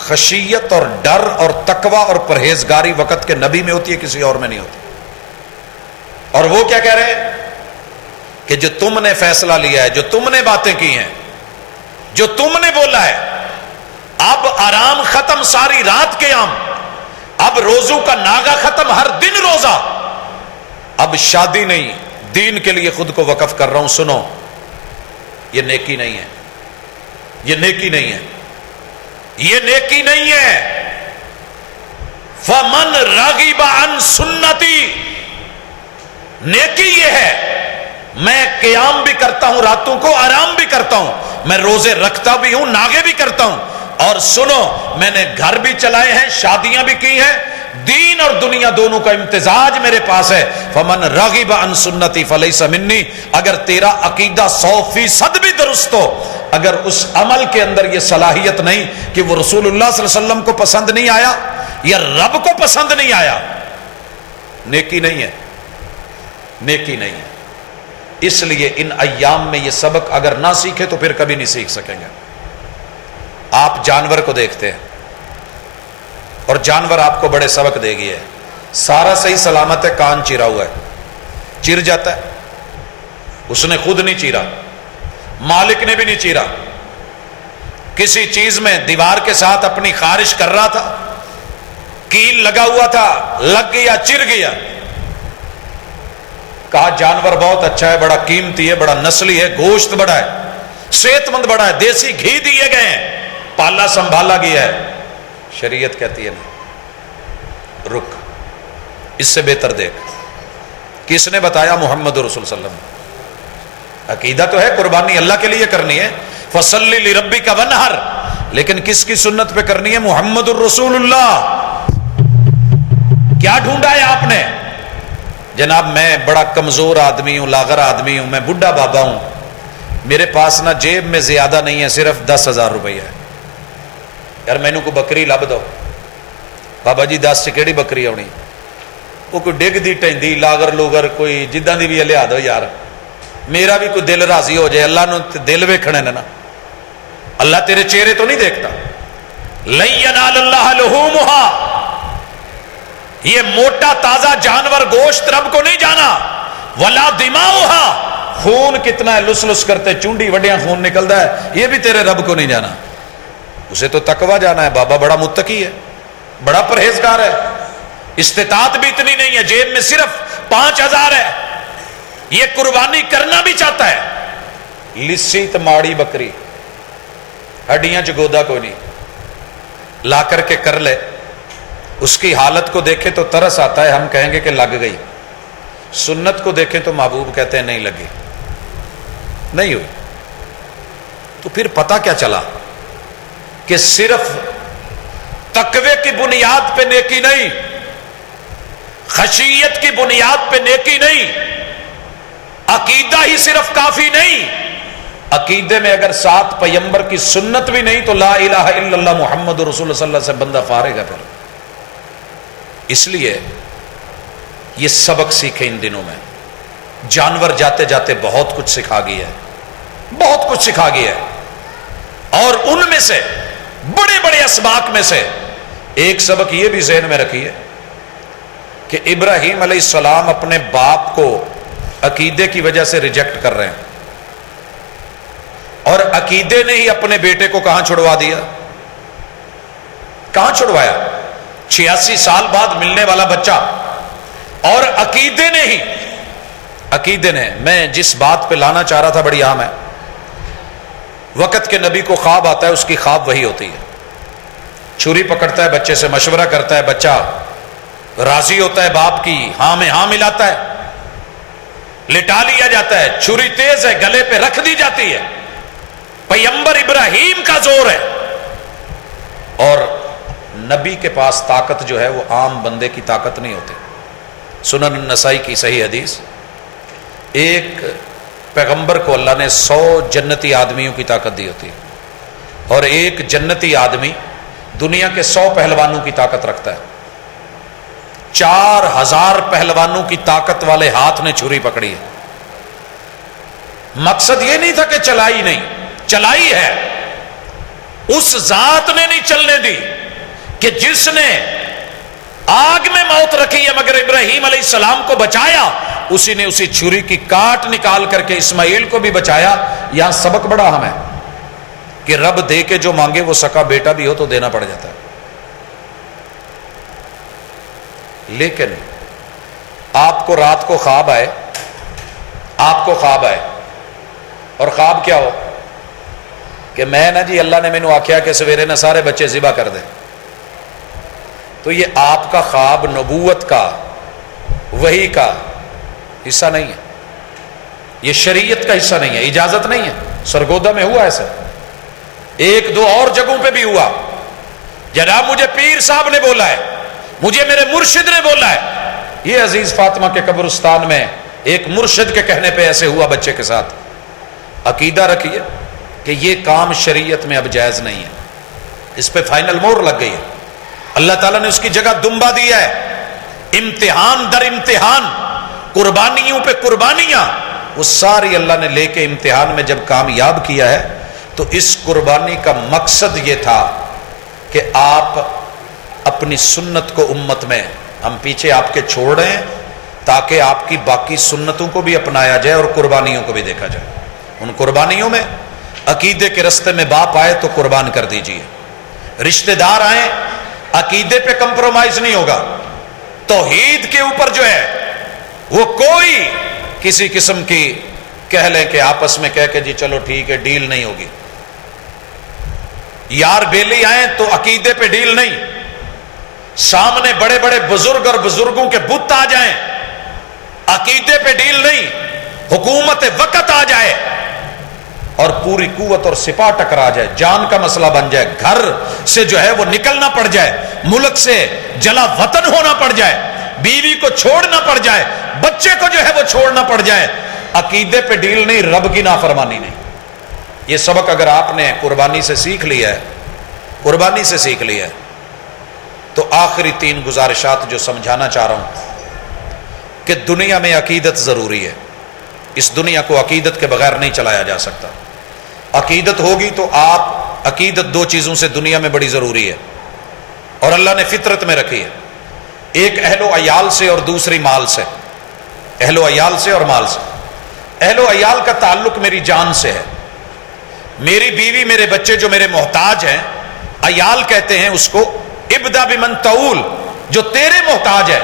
خشیت اور ڈر اور تقوی اور پرہیزگاری وقت کے نبی میں ہوتی ہے، کسی اور میں نہیں ہوتی۔ اور وہ کیا کہہ رہے ہیں کہ جو تم نے فیصلہ لیا ہے، جو تم نے باتیں کی ہیں، جو تم نے بولا ہے، اب آرام ختم، ساری رات قیام، اب روزوں کا ناغہ ختم، ہر دن روزہ، اب شادی نہیں، دین کے لیے خود کو وقف کر رہا ہوں۔ سنو، یہ نیکی نہیں ہے، یہ نیکی نہیں ہے، یہ نیکی نہیں ہے۔ فَمَنْ رَغِبَ عَنْ سُنَّتِي، نیکی یہ ہے میں قیام بھی کرتا ہوں، راتوں کو آرام بھی کرتا ہوں، میں روزے رکھتا بھی ہوں، ناغے بھی کرتا ہوں، اور سنو میں نے گھر بھی چلائے ہیں، شادیاں بھی کی ہیں، دین اور دنیا دونوں کا امتزاج میرے پاس ہے۔ فمن رغب عن سنتی فلیس منی، اگر تیرا عقیدہ 100% بھی درست ہو، اگر اس عمل کے اندر یہ صلاحیت نہیں کہ وہ رسول اللہ صلی اللہ علیہ وسلم کو پسند نہیں آیا یا رب کو پسند نہیں آیا، نیکی نہیں ہے، نیکی نہیں ہے۔ اس لیے ان ایام میں یہ سبق اگر نہ سیکھے تو پھر کبھی نہیں سیکھ سکیں گے۔ آپ جانور کو دیکھتے ہیں اور جانور آپ کو بڑے سبق دے گی ہے، سارا صحیح سلامت ہے، کان چیرا ہوا ہے، چیر جاتا ہے، اس نے خود نہیں چیرا، مالک نے بھی نہیں چیرا، کسی چیز میں دیوار کے ساتھ اپنی خارش کر رہا تھا، کیل لگا ہوا تھا، لگ گیا، چر گیا. کہا جانور بہت اچھا ہے، بڑا قیمتی ہے، بڑا نسلی ہے، گوشت بڑا ہے، صحت مند بڑا ہے، دیسی گھی دیے گئے ہیں، پالا سنبھالا گیا ہے. شریعت کہتی ہے نہیں، رک، اس سے بہتر دیکھ. کس نے بتایا؟ محمد رسول صلی اللہ علیہ وسلم. عقیدہ تو ہے قربانی اللہ کے لیے کرنی ہے، فصلی لربک ونحر، لیکن کس کی سنت پہ کرنی ہے؟ محمد الرسول اللہ. کیا ڈھونڈا ہے آپ نے؟ جناب میں بڑا کمزور آدمی ہوں، لاغر آدمی ہوں، میں بڈھا بابا ہوں، میرے پاس نہ جیب میں زیادہ نہیں ہے، صرف 10,000 روپیہ ہے. یار مینوں کو بکری لب دو. بابا جی 10 چ کیڑی بکری آنی؟ وہ کوئی ڈگ دی ٹہندی لاغر لوگر کوئی جداں دی بھی لیا دو یار، میرا بھی کوئی دل راضی ہو جائے. اللہ نے دل ویکھنے نا، اللہ تیرے چہرے تو نہیں دیکھتا. لن ینال اللہ لحومھا، یہ موٹا تازہ جانور گوشت رب کو نہیں جانا. ولا دماؤھا، خون کتنا ہے، لس لس کرتے چونڈی وڈیاں خون نکلتا ہے، یہ بھی تیرے رب کو نہیں جانا. اسے تو تقوی جانا ہے. بابا بڑا متقی ہے، بڑا پرہیزگار ہے، استطاعت بھی اتنی نہیں ہے، جیب میں صرف 5,000 ہے، یہ قربانی کرنا بھی چاہتا ہے. لسی ماڑی بکری، ہڈیاں چ گودا کوئی نہیں، لا کر کے کر لے. اس کی حالت کو دیکھیں تو ترس آتا ہے، ہم کہیں گے کہ لگ گئی. سنت کو دیکھیں تو محبوب کہتے ہیں نہیں لگی، نہیں ہوئی. تو پھر پتہ کیا چلا کہ صرف تقوی کی بنیاد پہ نیکی نہیں، خشیت کی بنیاد پہ نیکی نہیں، عقیدہ ہی صرف کافی نہیں. عقیدے میں اگر ساتھ پیغمبر کی سنت بھی نہیں تو لا الہ الا اللہ محمد رسول اللہ صلی اللہ علیہ وسلم سے بندہ فارغ ہے. پھر اس لیے یہ سبق سیکھے ان دنوں میں. جانور جاتے جاتے بہت کچھ سکھا گیا ہے، بہت کچھ سکھا گیا ہے. اور ان میں سے بڑے بڑے اسباق میں سے ایک سبق یہ بھی ذہن میں رکھیے کہ ابراہیم علیہ السلام اپنے باپ کو عقیدے کی وجہ سے ریجیکٹ کر رہے ہیں، اور عقیدے نے ہی اپنے بیٹے کو کہاں چھڑوا دیا؟ کہاں چھڑوایا؟ 86 سال بعد ملنے والا بچہ. اور عقیدے نے میں جس بات پہ لانا چاہ رہا تھا بڑی عام ہے. وقت کے نبی کو خواب آتا ہے، اس کی خواب وہی ہوتی ہے. چھری پکڑتا ہے، بچے سے مشورہ کرتا ہے، بچہ راضی ہوتا ہے، باپ کی ہاں میں ہاں ملاتا ہے، لٹا لیا جاتا ہے، چھری تیز ہے، گلے پہ رکھ دی جاتی ہے. پیغمبر ابراہیم کا زور ہے، اور نبی کے پاس طاقت جو ہے وہ عام بندے کی طاقت نہیں ہوتی. سنن النسائی کی صحیح حدیث، ایک پیغمبر کو اللہ نے 100 جنتی آدمیوں کی طاقت دی ہوتی ہے، اور ایک جنتی آدمی دنیا کے 100 پہلوانوں کی طاقت رکھتا ہے. 4,000 پہلوانوں کی طاقت والے ہاتھ نے چھری پکڑی ہے. مقصد یہ نہیں تھا کہ چلائی نہیں، چلائی ہے، اس ذات نے نہیں چلنے دی کہ جس نے آگ میں موت رکھی ہے مگر ابراہیم علیہ السلام کو بچایا، اسی نے اسی چھری کی کاٹ نکال کر کے اسماعیل کو بھی بچایا. یہاں سبق بڑا اہم ہے کہ رب دے کے جو مانگے وہ سکا بیٹا بھی ہو تو دینا پڑ جاتا ہے. لیکن آپ کو رات کو خواب آئے، آپ کو خواب آئے، اور خواب کیا ہو کہ میں نا جی اللہ نے مینوں آکھیا کہ سویرے نہ سارے بچے ذبح کر دے. تو یہ آپ کا خواب نبوت کا، وحی کا حصہ نہیں ہے، یہ شریعت کا حصہ نہیں ہے، اجازت نہیں ہے. سرگودا میں ہوا ایسا، 1-2 اور جگہوں پہ بھی ہوا. جناب مجھے پیر صاحب نے بولا ہے، مجھے میرے مرشد نے بولا ہے. یہ عزیز فاطمہ کے قبرستان میں ایک مرشد کے کہنے پہ ایسے ہوا بچے کے ساتھ. عقیدہ رکھیے کہ یہ کام شریعت میں اب جائز نہیں ہے، اس پہ فائنل مور لگ گئی ہے. اللہ تعالیٰ نے اس کی جگہ دمبا دیا ہے. امتحان در امتحان، قربانیوں پہ قربانیاں، وہ ساری اللہ نے لے کے امتحان میں جب کامیاب کیا ہے تو اس قربانی کا مقصد یہ تھا کہ آپ اپنی سنت کو امت میں ہم پیچھے آپ کے چھوڑ رہے ہیں تاکہ آپ کی باقی سنتوں کو بھی اپنایا جائے اور قربانیوں کو بھی دیکھا جائے. ان قربانیوں میں عقیدے کے رستے میں باپ آئے تو قربان کر دیجئے، رشتہ دار آئیں عقیدے پہ کمپرومائز نہیں ہوگا. توحید کے اوپر جو ہے وہ کوئی کسی قسم کی کہہ لیں کہ آپس میں کہہ کے جی چلو ٹھیک ہے ڈیل نہیں ہوگی. یار بیلی آئیں تو عقیدے پہ ڈیل نہیں. سامنے بڑے بڑے بزرگ اور بزرگوں کے بت آ جائیں, عقیدے پہ ڈیل نہیں. حکومت وقت آ جائے اور پوری قوت اور سپاہ ٹکرا جائے, جان کا مسئلہ بن جائے, گھر سے جو ہے وہ نکلنا پڑ جائے, ملک سے جلا وطن ہونا پڑ جائے, بیوی کو چھوڑنا پڑ جائے, بچے کو جو ہے وہ چھوڑنا پڑ جائے, عقیدے پہ ڈیل نہیں, رب کی نافرمانی نہیں. یہ سبق اگر آپ نے قربانی سے سیکھ لیا ہے, قربانی سے سیکھ لیا ہے, تو آخری 3 گزارشات جو سمجھانا چاہ رہا ہوں کہ دنیا میں عقیدت ضروری ہے. اس دنیا کو عقیدت کے بغیر نہیں چلایا جا سکتا. عقیدت ہوگی تو آپ, عقیدت 2 چیزوں سے دنیا میں بڑی ضروری ہے اور اللہ نے فطرت میں رکھی ہے. ایک اہل و عیال سے اور دوسری مال سے. اہل و عیال سے اور مال سے. اہل و عیال کا تعلق میری جان سے ہے. میری بیوی, میرے بچے جو میرے محتاج ہیں, عیال کہتے ہیں اس کو. ابدا بمن تعول, جو تیرے محتاج ہے,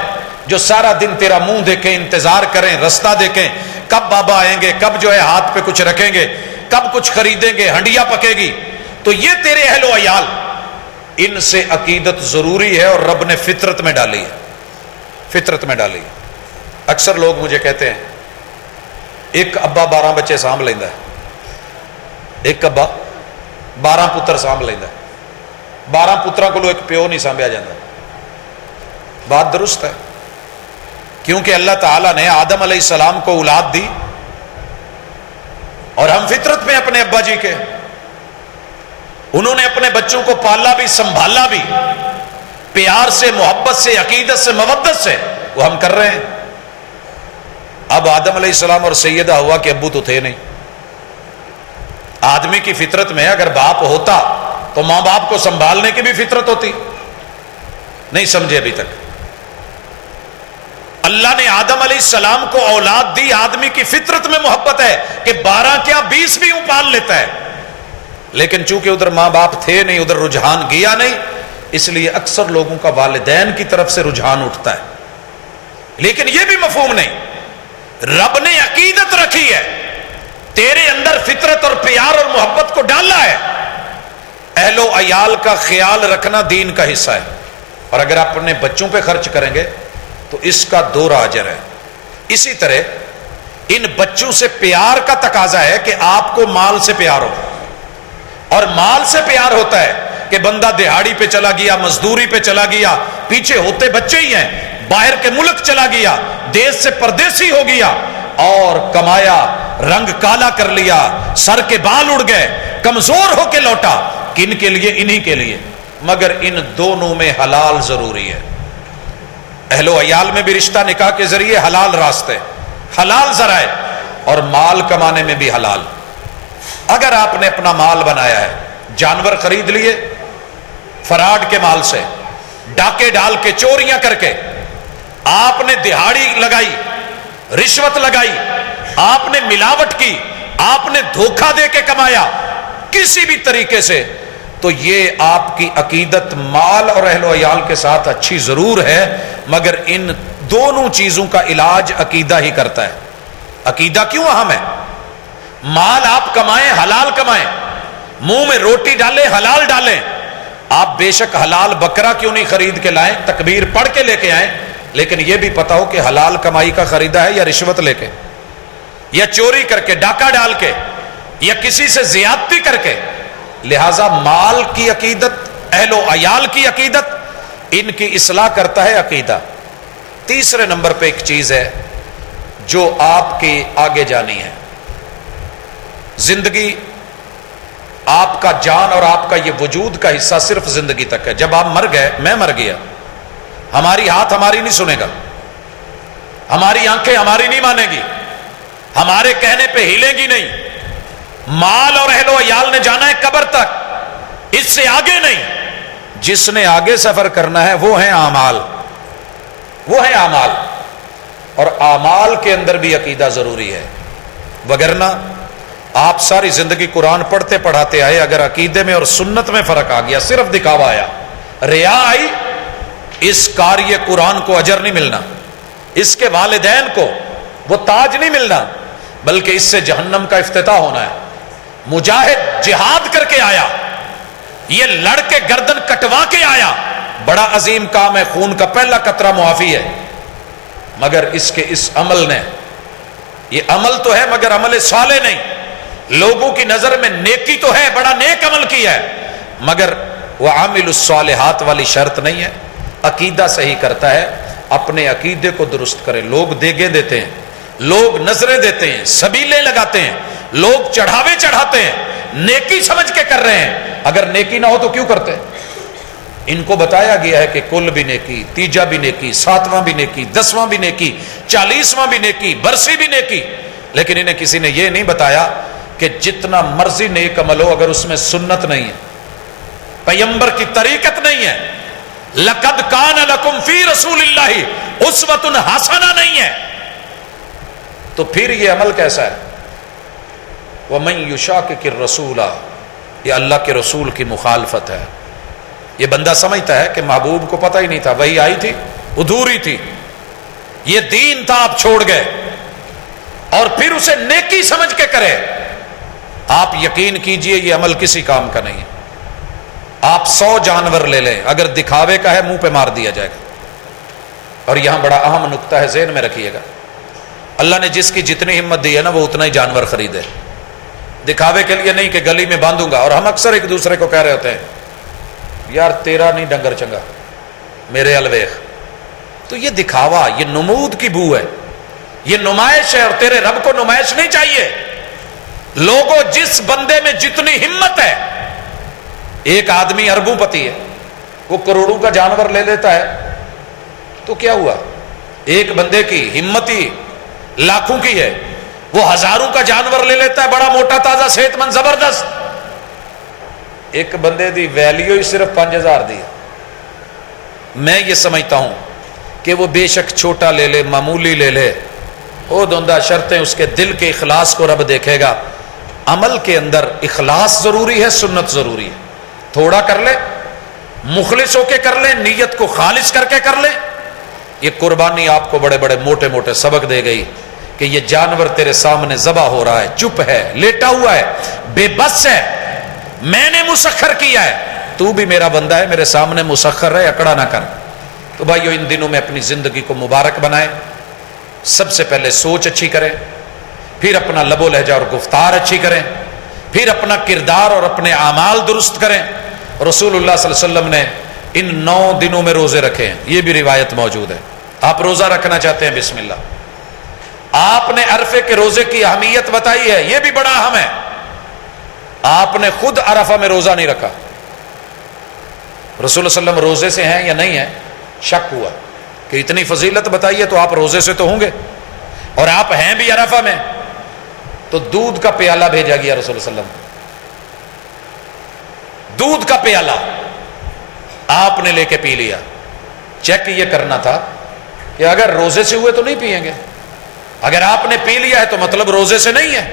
جو سارا دن تیرا منہ دیکھیں, انتظار کریں, رستہ دیکھیں, کب بابا آئیں گے, کب جو ہے ہاتھ پہ کچھ رکھیں گے, کب کچھ خریدیں گے, ہنڈیا پکے گی, تو یہ تیرے اہل و عیال. ان سے عقیدت ضروری ہے اور رب نے فطرت میں ڈالی ہے, فطرت میں ڈالی ہے. اکثر لوگ مجھے کہتے ہیں ایک ابا 12 بچے سانبھ لیندہ ہے, ایک ابا 12 پتر سانبھ لیندہ ہے, 12 پتروں کو ایک پیو نہیں سانبھیا جاتا. بات درست ہے, کیونکہ اللہ تعالیٰ نے آدم علیہ السلام کو اولاد دی اور ہم فطرت میں اپنے ابا جی کے, انہوں نے اپنے بچوں کو پالا بھی, سنبھالا بھی, پیار سے, محبت سے, عقیدت سے, مودت سے, وہ ہم کر رہے ہیں. اب آدم علیہ السلام اور سیدہ حوا کے ابو تو تھے نہیں. آدمی کی فطرت میں اگر باپ ہوتا تو ماں باپ کو سنبھالنے کی بھی فطرت ہوتی. نہیں سمجھے ابھی تک. اللہ نے آدم علیہ السلام کو اولاد دی, آدمی کی فطرت میں محبت ہے کہ 12 کیا 20 بھی پال لیتا ہے, لیکن چونکہ ادھر ماں باپ تھے نہیں, ادھر رجحان گیا نہیں, اس لیے اکثر لوگوں کا والدین کی طرف سے رجحان اٹھتا ہے. لیکن یہ بھی مفہوم نہیں, رب نے عقیدت رکھی ہے, تیرے اندر فطرت اور پیار اور محبت کو ڈالا ہے. اہل و عیال کا خیال رکھنا دین کا حصہ ہے, اور اگر آپ اپنے بچوں پہ خرچ کریں گے تو اس کا 2 اجر ہے. اسی طرح ان بچوں سے پیار کا تقاضا ہے کہ آپ کو مال سے پیار ہو, اور مال سے پیار ہوتا ہے کہ بندہ دہاڑی پہ چلا گیا, مزدوری پہ چلا گیا, پیچھے ہوتے بچے ہی ہیں, باہر کے ملک چلا گیا, دیش سے پردیسی ہو گیا اور کمایا, رنگ کالا کر لیا, سر کے بال اڑ گئے, کمزور ہو کے لوٹا. کن کے لیے؟ انہی کے لیے. مگر ان دونوں میں حلال ضروری ہے. اہل و عیال میں بھی رشتہ نکاح کے ذریعے حلال راستے, حلال ذرائع, اور مال کمانے میں بھی حلال. اگر آپ نے اپنا مال بنایا ہے, جانور خرید لیے فراڈ کے مال سے, ڈاکے ڈال کے, چوریاں کر کے, آپ نے دہاڑی لگائی, رشوت لگائی, آپ نے ملاوٹ کی, آپ نے دھوکہ دے کے کمایا کسی بھی طریقے سے, تو یہ آپ کی عقیدت مال اور اہل و عیال کے ساتھ اچھی ضرور ہے, مگر ان دونوں چیزوں کا علاج عقیدہ ہی کرتا ہے. عقیدہ کیوں اہم ہے؟ مال آپ کمائیں, حلال کمائیں, منہ میں روٹی ڈالیں, حلال ڈالیں. آپ بے شک حلال بکرا کیوں نہیں خرید کے لائیں, تکبیر پڑھ کے لے کے آئیں, لیکن یہ بھی پتا ہو کہ حلال کمائی کا خریدا ہے یا رشوت لے کے, یا چوری کر کے, ڈاکہ ڈال کے, یا کسی سے زیادتی کر کے. لہذا مال کی عقیدت, اہل و عیال کی عقیدت, ان کی اصلاح کرتا ہے عقیدہ. تیسرے نمبر پہ ایک چیز ہے جو آپ کی آگے جانی ہے. زندگی, آپ کا جان اور آپ کا یہ وجود کا حصہ صرف زندگی تک ہے. جب آپ مر گئے, میں مر گیا, ہماری ہاتھ ہماری نہیں سنے گا, ہماری آنکھیں ہماری نہیں مانے گی, ہمارے کہنے پہ ہلیں گی نہیں. مال اور اہل و عیال نے جانا ہے قبر تک, اس سے آگے نہیں. جس نے آگے سفر کرنا ہے وہ ہیں اعمال, وہ ہیں اعمال, اور اعمال کے اندر بھی عقیدہ ضروری ہے. وگرنہ آپ ساری زندگی قرآن پڑھتے پڑھاتے آئے, اگر عقیدے میں اور سنت میں فرق آ گیا, صرف دکھاوا آیا, ریا آئی، اس قاری قرآن کو اجر نہیں ملنا، اس کے والدین کو وہ تاج نہیں ملنا، بلکہ اس سے جہنم کا افتتاح ہونا ہے۔ مجاہد جہاد کر کے آیا، یہ لڑ کے گردن کٹوا کے آیا، بڑا عظیم کام ہے، خون کا پہلا قطرہ معافی ہے، مگر اس کے اس عمل نے، یہ عمل تو ہے مگر عمل صالح نہیں، لوگوں کی نظر میں نیکی تو ہے، بڑا نیک عمل کیا ہے، مگر وہ عامل الصالحات والی شرط نہیں ہے۔ عقیدہ صحیح کرتا ہے، اپنے عقیدے کو درست کرے۔ لوگ دیگیں دیتے ہیں، لوگ نظریں دیتے ہیں، سبیلیں لگاتے ہیں، لوگ چڑھاوے چڑھاتے ہیں، نیکی سمجھ کے کر رہے ہیں، اگر نیکی نہ ہو تو کیوں کرتے؟ ان کو بتایا گیا ہے کہ کل بھی نیکی، تیجا بھی نیکی، ساتواں بھی نیکی، 10واں بھی نیکی، 40واں بھی نیکی، برسی بھی نیکی، لیکن انہیں کسی نے یہ نہیں بتایا کہ جتنا مرضی نیک عمل ہو اگر اس میں سنت نہیں ہے، پیغمبر کی طریقت نہیں ہے، لقد کان لکم فی رسول اللہ اسوۃ حسنہ نہیں ہے، تو پھر یہ عمل کیسا ہے؟ وَمَن يُشَاقِقِ الرَّسُولَ، یہ اللہ کے رسول کی مخالفت ہے۔ یہ بندہ سمجھتا ہے کہ محبوب کو پتہ ہی نہیں تھا، وہی آئی تھی، ادھوری تھی، یہ دین تھا آپ چھوڑ گئے، اور پھر اسے نیکی سمجھ کے کرے۔ آپ یقین کیجئے یہ عمل کسی کام کا نہیں ہے۔ آپ 100 جانور لے لیں، اگر دکھاوے کا ہے منہ پہ مار دیا جائے گا۔ اور یہاں بڑا اہم نقطہ ہے، ذہن میں رکھیے گا، اللہ نے جس کی جتنی ہمت دی ہے نا وہ اتنا ہی جانور خریدے، دکھاوے کے لیے نہیں کہ گلی میں باندھوں گا۔ اور ہم اکثر ایک دوسرے کو کہہ رہے ہوتے ہیں یار تیرا نہیں ڈنگر چنگا، میرے الویخ، تو یہ دکھاوا، یہ نمود کی بو ہے، یہ نمائش ہے، اور تیرے رب کو نمائش نہیں چاہیے۔ لوگوں جس بندے میں جتنی ہمت ہے، ایک آدمی اربوں پتی ہے، وہ کروڑوں کا جانور لے لیتا ہے، تو کیا ہوا؟ ایک بندے کی ہمت ہی لاکھوں کی ہے، وہ ہزاروں کا جانور لے لیتا ہے، بڑا موٹا تازہ صحت مند زبردست، ایک بندے دی ویلیو ہی صرف 5000 دی۔ میں یہ سمجھتا ہوں کہ وہ بے شک چھوٹا لے لے، معمولی لے لے، وہ دوندا شرطیں اس کے دل کے اخلاص کو رب دیکھے گا۔ عمل کے اندر اخلاص ضروری ہے، سنت ضروری ہے، تھوڑا کر لے، مخلص ہو کے کر لے، نیت کو خالص کر کے کر لے۔ یہ قربانی آپ کو بڑے بڑے موٹے موٹے سبق دے گئی کہ یہ جانور تیرے سامنے ذبح ہو رہا ہے، چپ ہے، لیٹا ہوا ہے، بے بس ہے، میں نے مسخر کیا ہے، تو بھی میرا بندہ ہے، میرے سامنے مسخر رہے، اکڑا نہ کر۔ تو بھائیو ان دنوں میں اپنی زندگی کو مبارک بنائیں، سب سے پہلے سوچ اچھی کریں، پھر اپنا لب و لہجہ اور گفتار اچھی کریں، پھر اپنا کردار اور اپنے اعمال درست کریں۔ رسول اللہ صلی اللہ علیہ وسلم نے ان 9 دنوں میں روزے رکھے ہیں، یہ بھی روایت موجود ہے۔ آپ روزہ رکھنا چاہتے ہیں، بسم اللہ۔ آپ نے عرفے کے روزے کی اہمیت بتائی ہے، یہ بھی بڑا اہم ہے۔ آپ نے خود عرفہ میں روزہ نہیں رکھا، رسول اللہ علیہ وسلم روزے سے ہیں یا نہیں ہیں، شک ہوا کہ اتنی فضیلت بتائی ہے تو آپ روزے سے تو ہوں گے، اور آپ ہیں بھی عرفہ میں، تو دودھ کا پیالہ بھیجا گیا رسول اللہ علیہ وسلم، دودھ کا پیالہ آپ نے لے کے پی لیا۔ چیک یہ کرنا تھا کہ اگر روزے سے ہوئے تو نہیں پیئیں گے، اگر آپ نے پی لیا ہے تو مطلب روزے سے نہیں ہے۔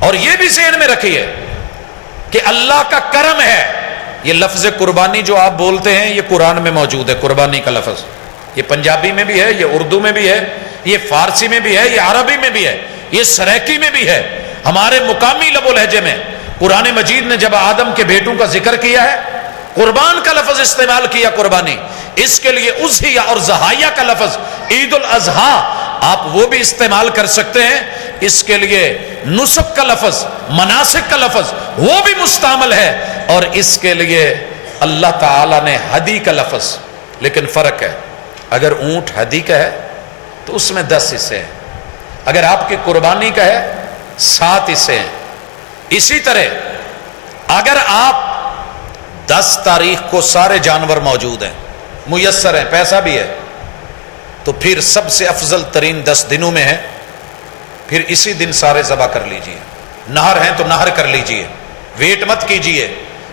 اور یہ بھی ذہن میں رکھیے کہ اللہ کا کرم ہے، یہ لفظ قربانی جو آپ بولتے ہیں یہ قرآن میں موجود ہے، قربانی کا لفظ، یہ پنجابی میں بھی ہے، یہ اردو میں بھی ہے، یہ فارسی میں بھی ہے، یہ عربی میں بھی ہے، یہ سریکی میں بھی ہے، ہمارے مقامی لب و لہجے میں قرآن مجید نے جب آدم کے بیٹوں کا ذکر کیا ہے، قربان کا لفظ استعمال کیا، قربانی، اس کے لیے اضحیہ اور ضحیہ کا لفظ، عید الاضحیٰ آپ وہ بھی استعمال کر سکتے ہیں، اس کے لیے نسک کا لفظ، مناسک کا لفظ وہ بھی مستعمل ہے، اور اس کے لیے اللہ تعالیٰ نے ہدی کا لفظ، لیکن فرق ہے، اگر اونٹ ہدی کا ہے تو اس میں 10 حصے ہیں، اگر آپ کی قربانی کا ہے 7 حصے ہیں۔ اسی طرح اگر آپ 10 تاریخ کو سارے جانور موجود ہیں، میسر ہیں، پیسہ بھی ہے، تو پھر سب سے افضل ترین 10 دنوں میں ہے، پھر اسی دن سارے ذبح کر لیجئے۔ نہر ہیں تو نہر کر لیجئے، ویٹ مت کیجئے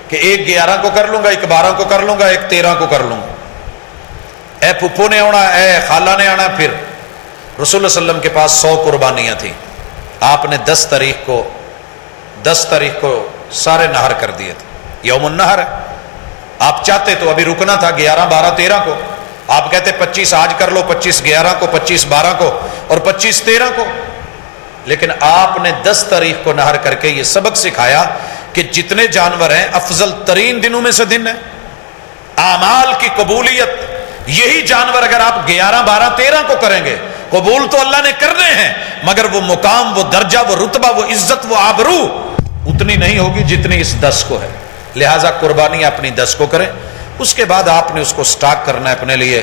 کہ ایک 11 کو کر لوں گا، ایک 12 کو کر لوں گا، ایک 13 کو کر لوں گا، اے پھپھو نے آنا، اے خالہ نے آنا۔ پھر رسول اللہ صلی اللہ علیہ وسلم کے پاس 100 قربانیاں تھیں، آپ نے 10 تاریخ کو سارے نہر کر دیے تھے، یوم النہر۔ آپ چاہتے تو ابھی رکنا تھا 11 12 13 کو، آپ کہتے 25 آج کر لو، 25 11 کو، 25 12 کو اور 25 13 کو، لیکن آپ نے 10 تاریخ کو نہر کر کے یہ سبق سکھایا کہ جتنے جانور ہیں افضل ترین دنوں میں سے دن ہے، اعمال کی قبولیت یہی جانور اگر آپ 11 12 13 کو کریں گے، قبول تو اللہ نے کرنے ہیں مگر وہ مقام، وہ درجہ، وہ رتبہ، وہ عزت، وہ آبرو اتنی نہیں ہوگی جتنی اس 10 کو ہے۔ لہٰذا قربانی اپنی 10 کو کریں، اس کے بعد آپ نے اس کو سٹاک کرنا ہے اپنے لیے۔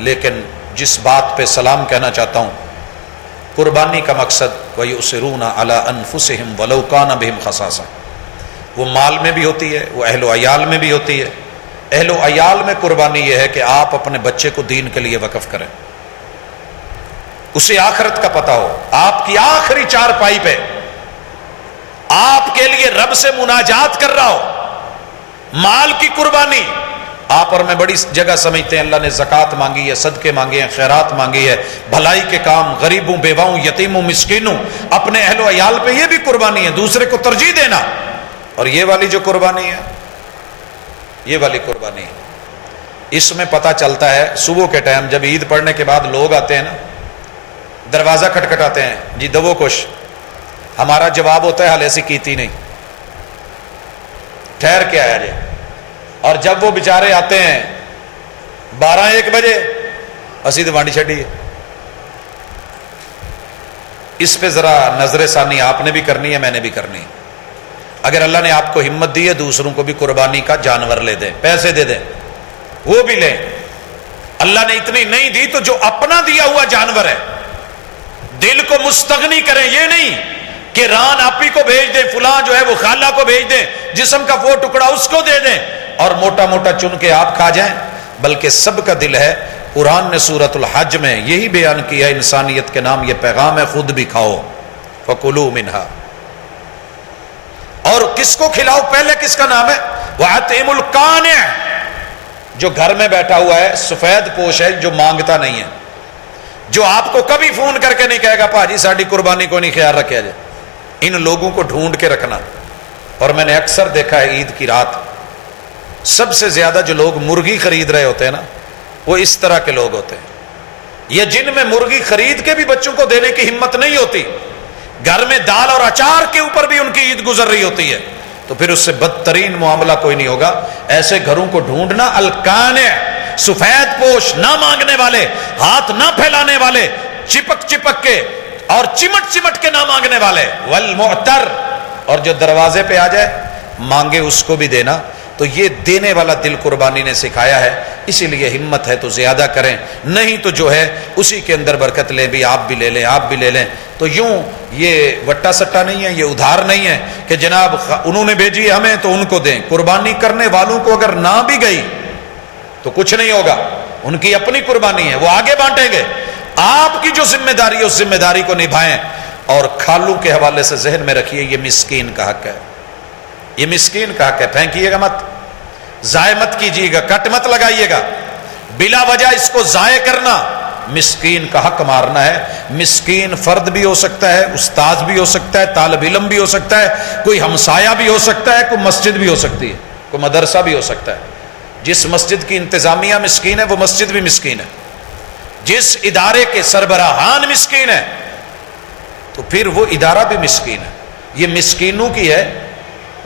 لیکن جس بات پہ سلام کہنا چاہتا ہوں، قربانی کا مقصد وَيُؤْثِرُونَ عَلَىٰ أَنفُسِهِمْ وَلَوْ كَانَ بِهِمْ خَصَاصَةٌ، وہ مال میں بھی ہوتی ہے، وہ اہل و عیال میں بھی ہوتی ہے۔ اہل و عیال میں قربانی یہ ہے کہ آپ اپنے بچے کو دین کے لیے وقف کریں، اسے آخرت کا پتہ ہو، آپ کی آخری چارپائی پہ آپ کے لیے رب سے مناجات کر رہا ہو۔ مال کی قربانی آپ اور میں بڑی جگہ سمجھتے ہیں، اللہ نے زکوٰۃ مانگی ہے، صدقے مانگے ہیں، خیرات مانگی ہے، بھلائی کے کام، غریبوں، بیواؤں، یتیموں، مسکینوں، اپنے اہل و عیال پہ یہ بھی قربانی ہے، دوسرے کو ترجیح دینا۔ اور یہ والی جو قربانی ہے، یہ والی قربانی ہے، اس میں پتہ چلتا ہے صبح کے ٹائم جب عید پڑھنے کے بعد لوگ آتے ہیں نا، دروازہ کھٹکھٹاتے ہیں، جی دو کش، ہمارا جواب ہوتا ہے حال ایسی کیتی نہیں، ٹھہر کے آیا جی۔ اور جب وہ بیچارے آتے ہیں 12 1 بجے، اسی تو وانڈی چھڑی ہے۔ اس پہ ذرا نظر ثانی آپ نے بھی کرنی ہے، میں نے بھی کرنی ہے۔ اگر اللہ نے آپ کو ہمت دی ہے، دوسروں کو بھی قربانی کا جانور لے دیں، پیسے دے دیں، وہ بھی لیں۔ اللہ نے اتنی نہیں دی تو جو اپنا دیا ہوا جانور ہے، دل کو مستغنی کریں، یہ نہیں کہ ران آپی کو بھیج دیں، فلاں جو ہے وہ خالہ کو بھیج دیں، جسم کا وہ ٹکڑا اس کو دے دیں اور موٹا موٹا چن کے آپ کھا جائیں، بلکہ سب کا دل ہے۔ قرآن نے سورۃ الحج میں یہی بیان کیا ہے، انسانیت کے نام یہ پیغام ہے، خود بھی کھاؤ، فَكُلُوا مِنْهَا۔ اور کس کو کھلاؤ؟ پہلے کس کا نام ہے؟ وَأَطْعِمُوا الْقَانِعَ، جو گھر میں بیٹھا ہوا ہے، سفید پوش ہے، جو مانگتا نہیں ہے، جو آپ کو کبھی فون کر کے نہیں کہے گا پاجی ساڑی قربانی کو نہیں خیال رکھے جائے۔ ان لوگوں کو ڈھونڈ کے رکھنا۔ اور میں نے اکثر دیکھا ہے عید کی رات سب سے زیادہ جو لوگ مرغی خرید رہے ہوتے ہیں نا، وہ اس طرح کے لوگ ہوتے ہیں، یہ جن میں مرغی خرید کے بھی بچوں کو دینے کی ہمت نہیں ہوتی، گھر میں دال اور اچار کے اوپر بھی ان کی عید گزر رہی ہوتی ہے، تو پھر اس سے بدترین معاملہ کوئی نہیں ہوگا۔ ایسے گھروں کو ڈھونڈنا، القانع، سفید پوش، نہ مانگنے والے، ہاتھ نہ پھیلانے والے، چپک چپک کے اور چمٹ چمٹ کے نہ مانگنے والے، والمعتر، اور جو دروازے پہ آ جائے مانگے اس کو بھی دینا۔ تو یہ دینے والا دل قربانی نے سکھایا ہے، اسی لیے ہمت ہے تو زیادہ کریں، نہیں تو جو ہے اسی کے اندر برکت لیں، بھی آپ بھی لے لیں، آپ بھی لے لیں۔ تو یوں یہ وٹا سٹا نہیں ہے، یہ ادھار نہیں ہے کہ جناب انہوں نے بھیجی ہے ہمیں تو ان کو دیں۔ قربانی کرنے والوں کو اگر نہ بھی گئی تو کچھ نہیں ہوگا، ان کی اپنی قربانی ہے، وہ آگے بانٹیں گے۔ آپ کی جو ذمہ داری ہے اس ذمہ داری کو نبھائیں۔ اور کھالوں کے حوالے سے ذہن میں رکھیے، یہ مسکین کا حق ہے، یہ مسکین کا حق ہے، پھینکیے گا مت، ضائع مت کیجیے گا، کٹ مت لگائیے گا، بلا وجہ اس کو ضائع کرنا مسکین کا حق مارنا ہے۔ مسکین فرد بھی ہو سکتا ہے، استاد بھی ہو سکتا ہے، طالب علم بھی ہو سکتا ہے، کوئی ہمسایہ بھی ہو سکتا ہے، کوئی مسجد بھی ہو سکتی ہے، کوئی مدرسہ بھی ہو سکتا ہے۔ جس مسجد کی انتظامیہ مسکین ہے وہ مسجد بھی مسکین ہے، جس ادارے کے سربراہان مسکین ہے تو پھر وہ ادارہ بھی مسکین ہے۔ یہ مسکینوں کی ہے،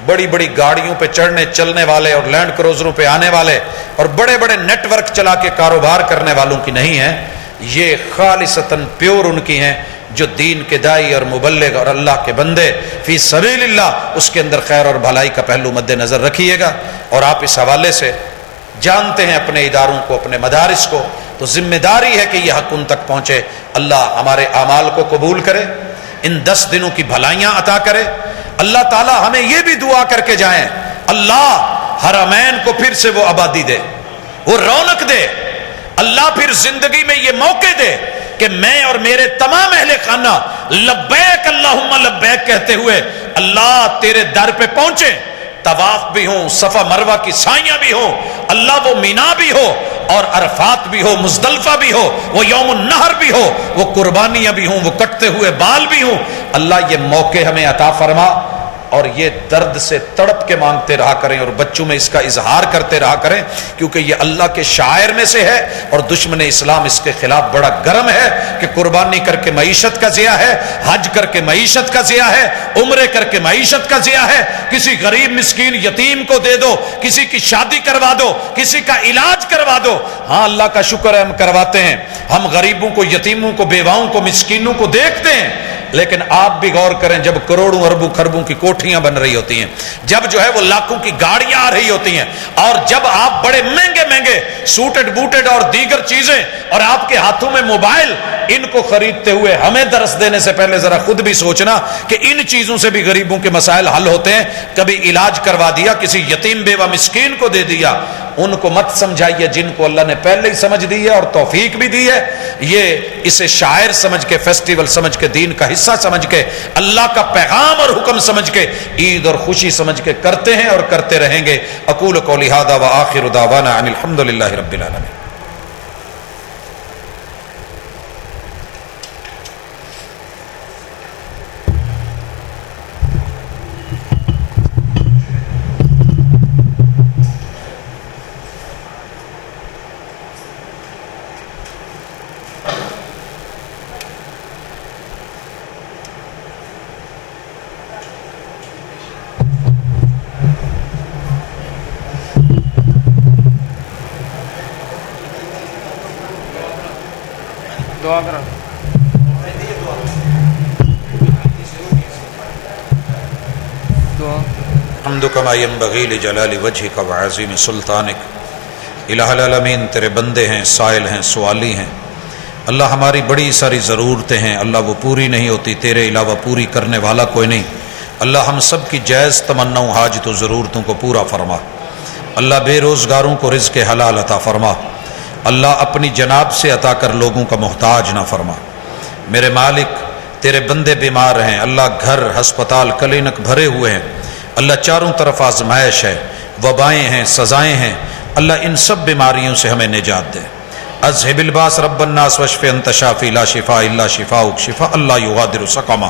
بڑی بڑی گاڑیوں پہ چڑھنے چلنے والے اور لینڈ کروزروں پہ آنے والے اور بڑے بڑے نیٹ ورک چلا کے کاروبار کرنے والوں کی نہیں ہے، یہ خالصتاً پیور ان کی ہیں جو دین کے داعی اور مبلغ اور اللہ کے بندے فی سبیل اللہ، اس کے اندر خیر اور بھلائی کا پہلو مد نظر رکھیے گا۔ اور آپ اس حوالے سے جانتے ہیں اپنے اداروں کو، اپنے مدارس کو، تو ذمہ داری ہے کہ یہ حق ان تک پہنچے۔ اللہ ہمارے اعمال کو قبول کرے، ان 10 دنوں کی بھلائیاں عطا کرے۔ اللہ تعالی ہمیں یہ بھی دعا کر کے جائیں، اللہ حرمین کو پھر سے وہ آبادی دے، وہ رونق دے، اللہ پھر زندگی میں یہ موقع دے کہ میں اور میرے تمام اہل خانہ لبیک اللہم لبیک کہتے ہوئے اللہ تیرے در پہ پہنچے، طواف بھی ہوں، صفا مروہ کی سائیاں بھی ہوں، اللہ وہ مینا بھی ہو اور عرفات بھی ہو، مزدلفہ بھی ہو، وہ یوم النحر بھی ہو، وہ قربانیاں بھی ہوں، وہ کٹتے ہوئے بال بھی ہوں۔ اللہ یہ موقع ہمیں عطا فرما، اور یہ درد سے تڑپ کے مانگتے رہا کریں اور بچوں میں اس کا اظہار کرتے رہا کریں، کیونکہ یہ اللہ کے شاعر میں سے ہے اور دشمن اسلام اس کے خلاف بڑا گرم ہے کہ قربانی کر کے معیشت کا ضیاع ہے، حج کر کے معیشت کا ضیاع ہے، عمرے کر کے معیشت کا ضیاع ہے، کسی غریب مسکین یتیم کو دے دو، کسی کی شادی کروا دو، کسی کا علاج کروا دو۔ ہاں اللہ کا شکر ہے ہم کرواتے ہیں، ہم غریبوں کو، یتیموں کو، بیواؤں کو، مسکینوں کو دیکھتے ہیں، لیکن آپ بھی غور کریں جب کروڑوں اربوں خربوں کی کوٹھیاں بن رہی ہوتی ہیں، جب جو ہے وہ لاکھوں کی گاڑیاں آ رہی ہوتی ہیں، اور جب آپ بڑے مہنگے مہنگے سوٹڈ بوٹڈ اور دیگر چیزیں اور آپ کے ہاتھوں میں موبائل، ان کو خریدتے ہوئے ہمیں درس دینے سے پہلے ذرا خود بھی سوچنا کہ ان چیزوں سے بھی غریبوں کے مسائل حل ہوتے ہیں۔ کبھی علاج کروا دیا، کسی یتیم بیوہ مسکین کو دے دیا، ان کو مت سمجھائیے جن کو اللہ نے پہلے ہی سمجھ دی ہے اور توفیق بھی دی ہے، یہ اسے شاعر سمجھ کے، فیسٹیول سمجھ کے، دین کا حصہ سمجھ کے، اللہ کا پیغام اور حکم سمجھ کے، عید اور خوشی سمجھ کے کرتے ہیں اور کرتے رہیں گے۔ اقول قولی ھذا وآخر دعوانا ان الحمد للہ رب العالمین۔ دعا کرا دعا حمدک ما ینبغی لجلال وجہک وعظیم سلطانک۔ الہ العالمین تیرے بندے ہیں، سائل ہیں، سوالی ہیں، اللہ ہماری بڑی ساری ضرورتیں ہیں، اللہ وہ پوری نہیں ہوتی، تیرے علاوہ پوری کرنے والا کوئی نہیں۔ اللہ ہم سب کی جائز تمناؤں، حاجت و ضرورتوں کو پورا فرما۔ اللہ بے روزگاروں کو رزق حلال عطا فرما۔ اللہ اپنی جناب سے عطا کر لوگوں کا محتاج نہ فرما۔ میرے مالک تیرے بندے بیمار ہیں، اللہ گھر، ہسپتال، کلینک بھرے ہوئے ہیں، اللہ چاروں طرف آزمائش ہے، وبائیں ہیں، سزائیں ہیں، اللہ ان سب بیماریوں سے ہمیں نجات دے۔ اذھب الباس رب الناس واشف انت شافی لا شفاء الا شفاؤک شفاء لا یغادر سقما۔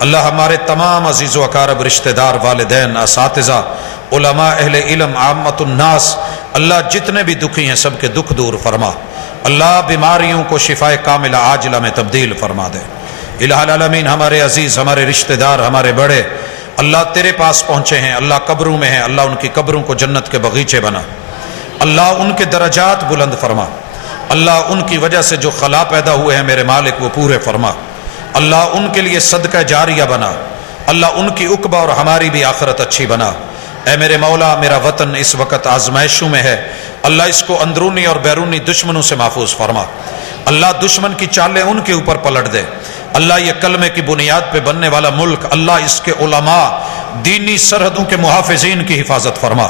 اللہ ہمارے تمام عزیز و اقارب، رشتہ دار، والدین، اساتذہ، علماء، اہل علم، عامت الناس، اللہ جتنے بھی دکھی ہیں سب کے دکھ دور فرما۔ اللہ بیماریوں کو شفاء کاملہ عاجلہ میں تبدیل فرما دے۔ الہ العالمین ہمارے عزیز، ہمارے رشتہ دار، ہمارے بڑے اللہ تیرے پاس پہنچے ہیں، اللہ قبروں میں ہیں، اللہ ان کی قبروں کو جنت کے بغیچے بنا، اللہ ان کے درجات بلند فرما، اللہ ان کی وجہ سے جو خلا پیدا ہوئے ہیں میرے مالک وہ پورے فرما، اللہ ان کے لیے صدقہ جاریہ بنا، اللہ ان کی عقبہ اور ہماری بھی آخرت اچھی بنا۔ اے میرے مولا، میرا وطن اس وقت آزمائشوں میں ہے، اللہ اس کو اندرونی اور بیرونی دشمنوں سے محفوظ فرما، اللہ دشمن کی چالیں ان کے اوپر پلٹ دے، اللہ یہ کلمے کی بنیاد پہ بننے والا ملک، اللہ اس کے علماء، دینی سرحدوں کے محافظین کی حفاظت فرما،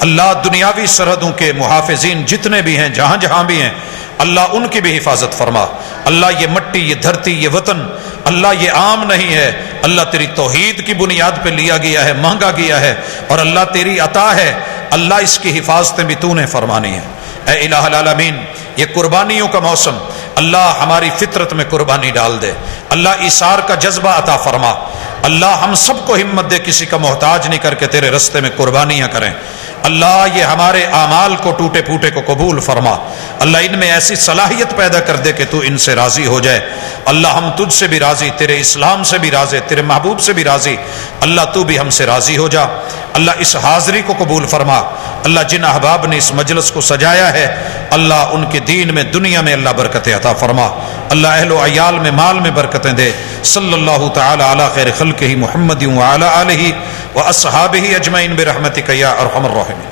اللہ دنیاوی سرحدوں کے محافظین جتنے بھی ہیں، جہاں جہاں بھی ہیں، اللہ ان کی بھی حفاظت فرما۔ اللہ یہ مٹی، یہ دھرتی، یہ وطن، اللہ یہ عام نہیں ہے، اللہ تیری توحید کی بنیاد پہ لیا گیا ہے، مانگا گیا ہے، اور اللہ تیری عطا ہے، اللہ اس کی حفاظتیں بھی تو نے فرمانی ہے۔ اے الہ العالمین یہ قربانیوں کا موسم، اللہ ہماری فطرت میں قربانی ڈال دے، اللہ ایثار کا جذبہ عطا فرما، اللہ ہم سب کو ہمت دے کسی کا محتاج نہیں کر کے تیرے رستے میں قربانیاں کریں، اللہ یہ ہمارے اعمال کو ٹوٹے پھوٹے کو قبول فرما، اللہ ان میں ایسی صلاحیت پیدا کر دے کہ تو ان سے راضی ہو جائے، اللہ ہم تجھ سے بھی راضی، تیرے اسلام سے بھی راضی، تیرے محبوب سے بھی راضی، اللہ تو بھی ہم سے راضی ہو جا، اللہ اس حاضری کو قبول فرما، اللہ جن احباب نے اس مجلس کو سجایا ہے اللہ ان کے دین میں، دنیا میں اللہ برکتیں عطا فرما، اللہ اہل و عیال میں، مال میں برکتیں دے، صلی اللہ تعالی علی خیر خلقہ محمد وعلی آلہ واصحابہ اجمعین برحمتک یا ارحم الراحمین۔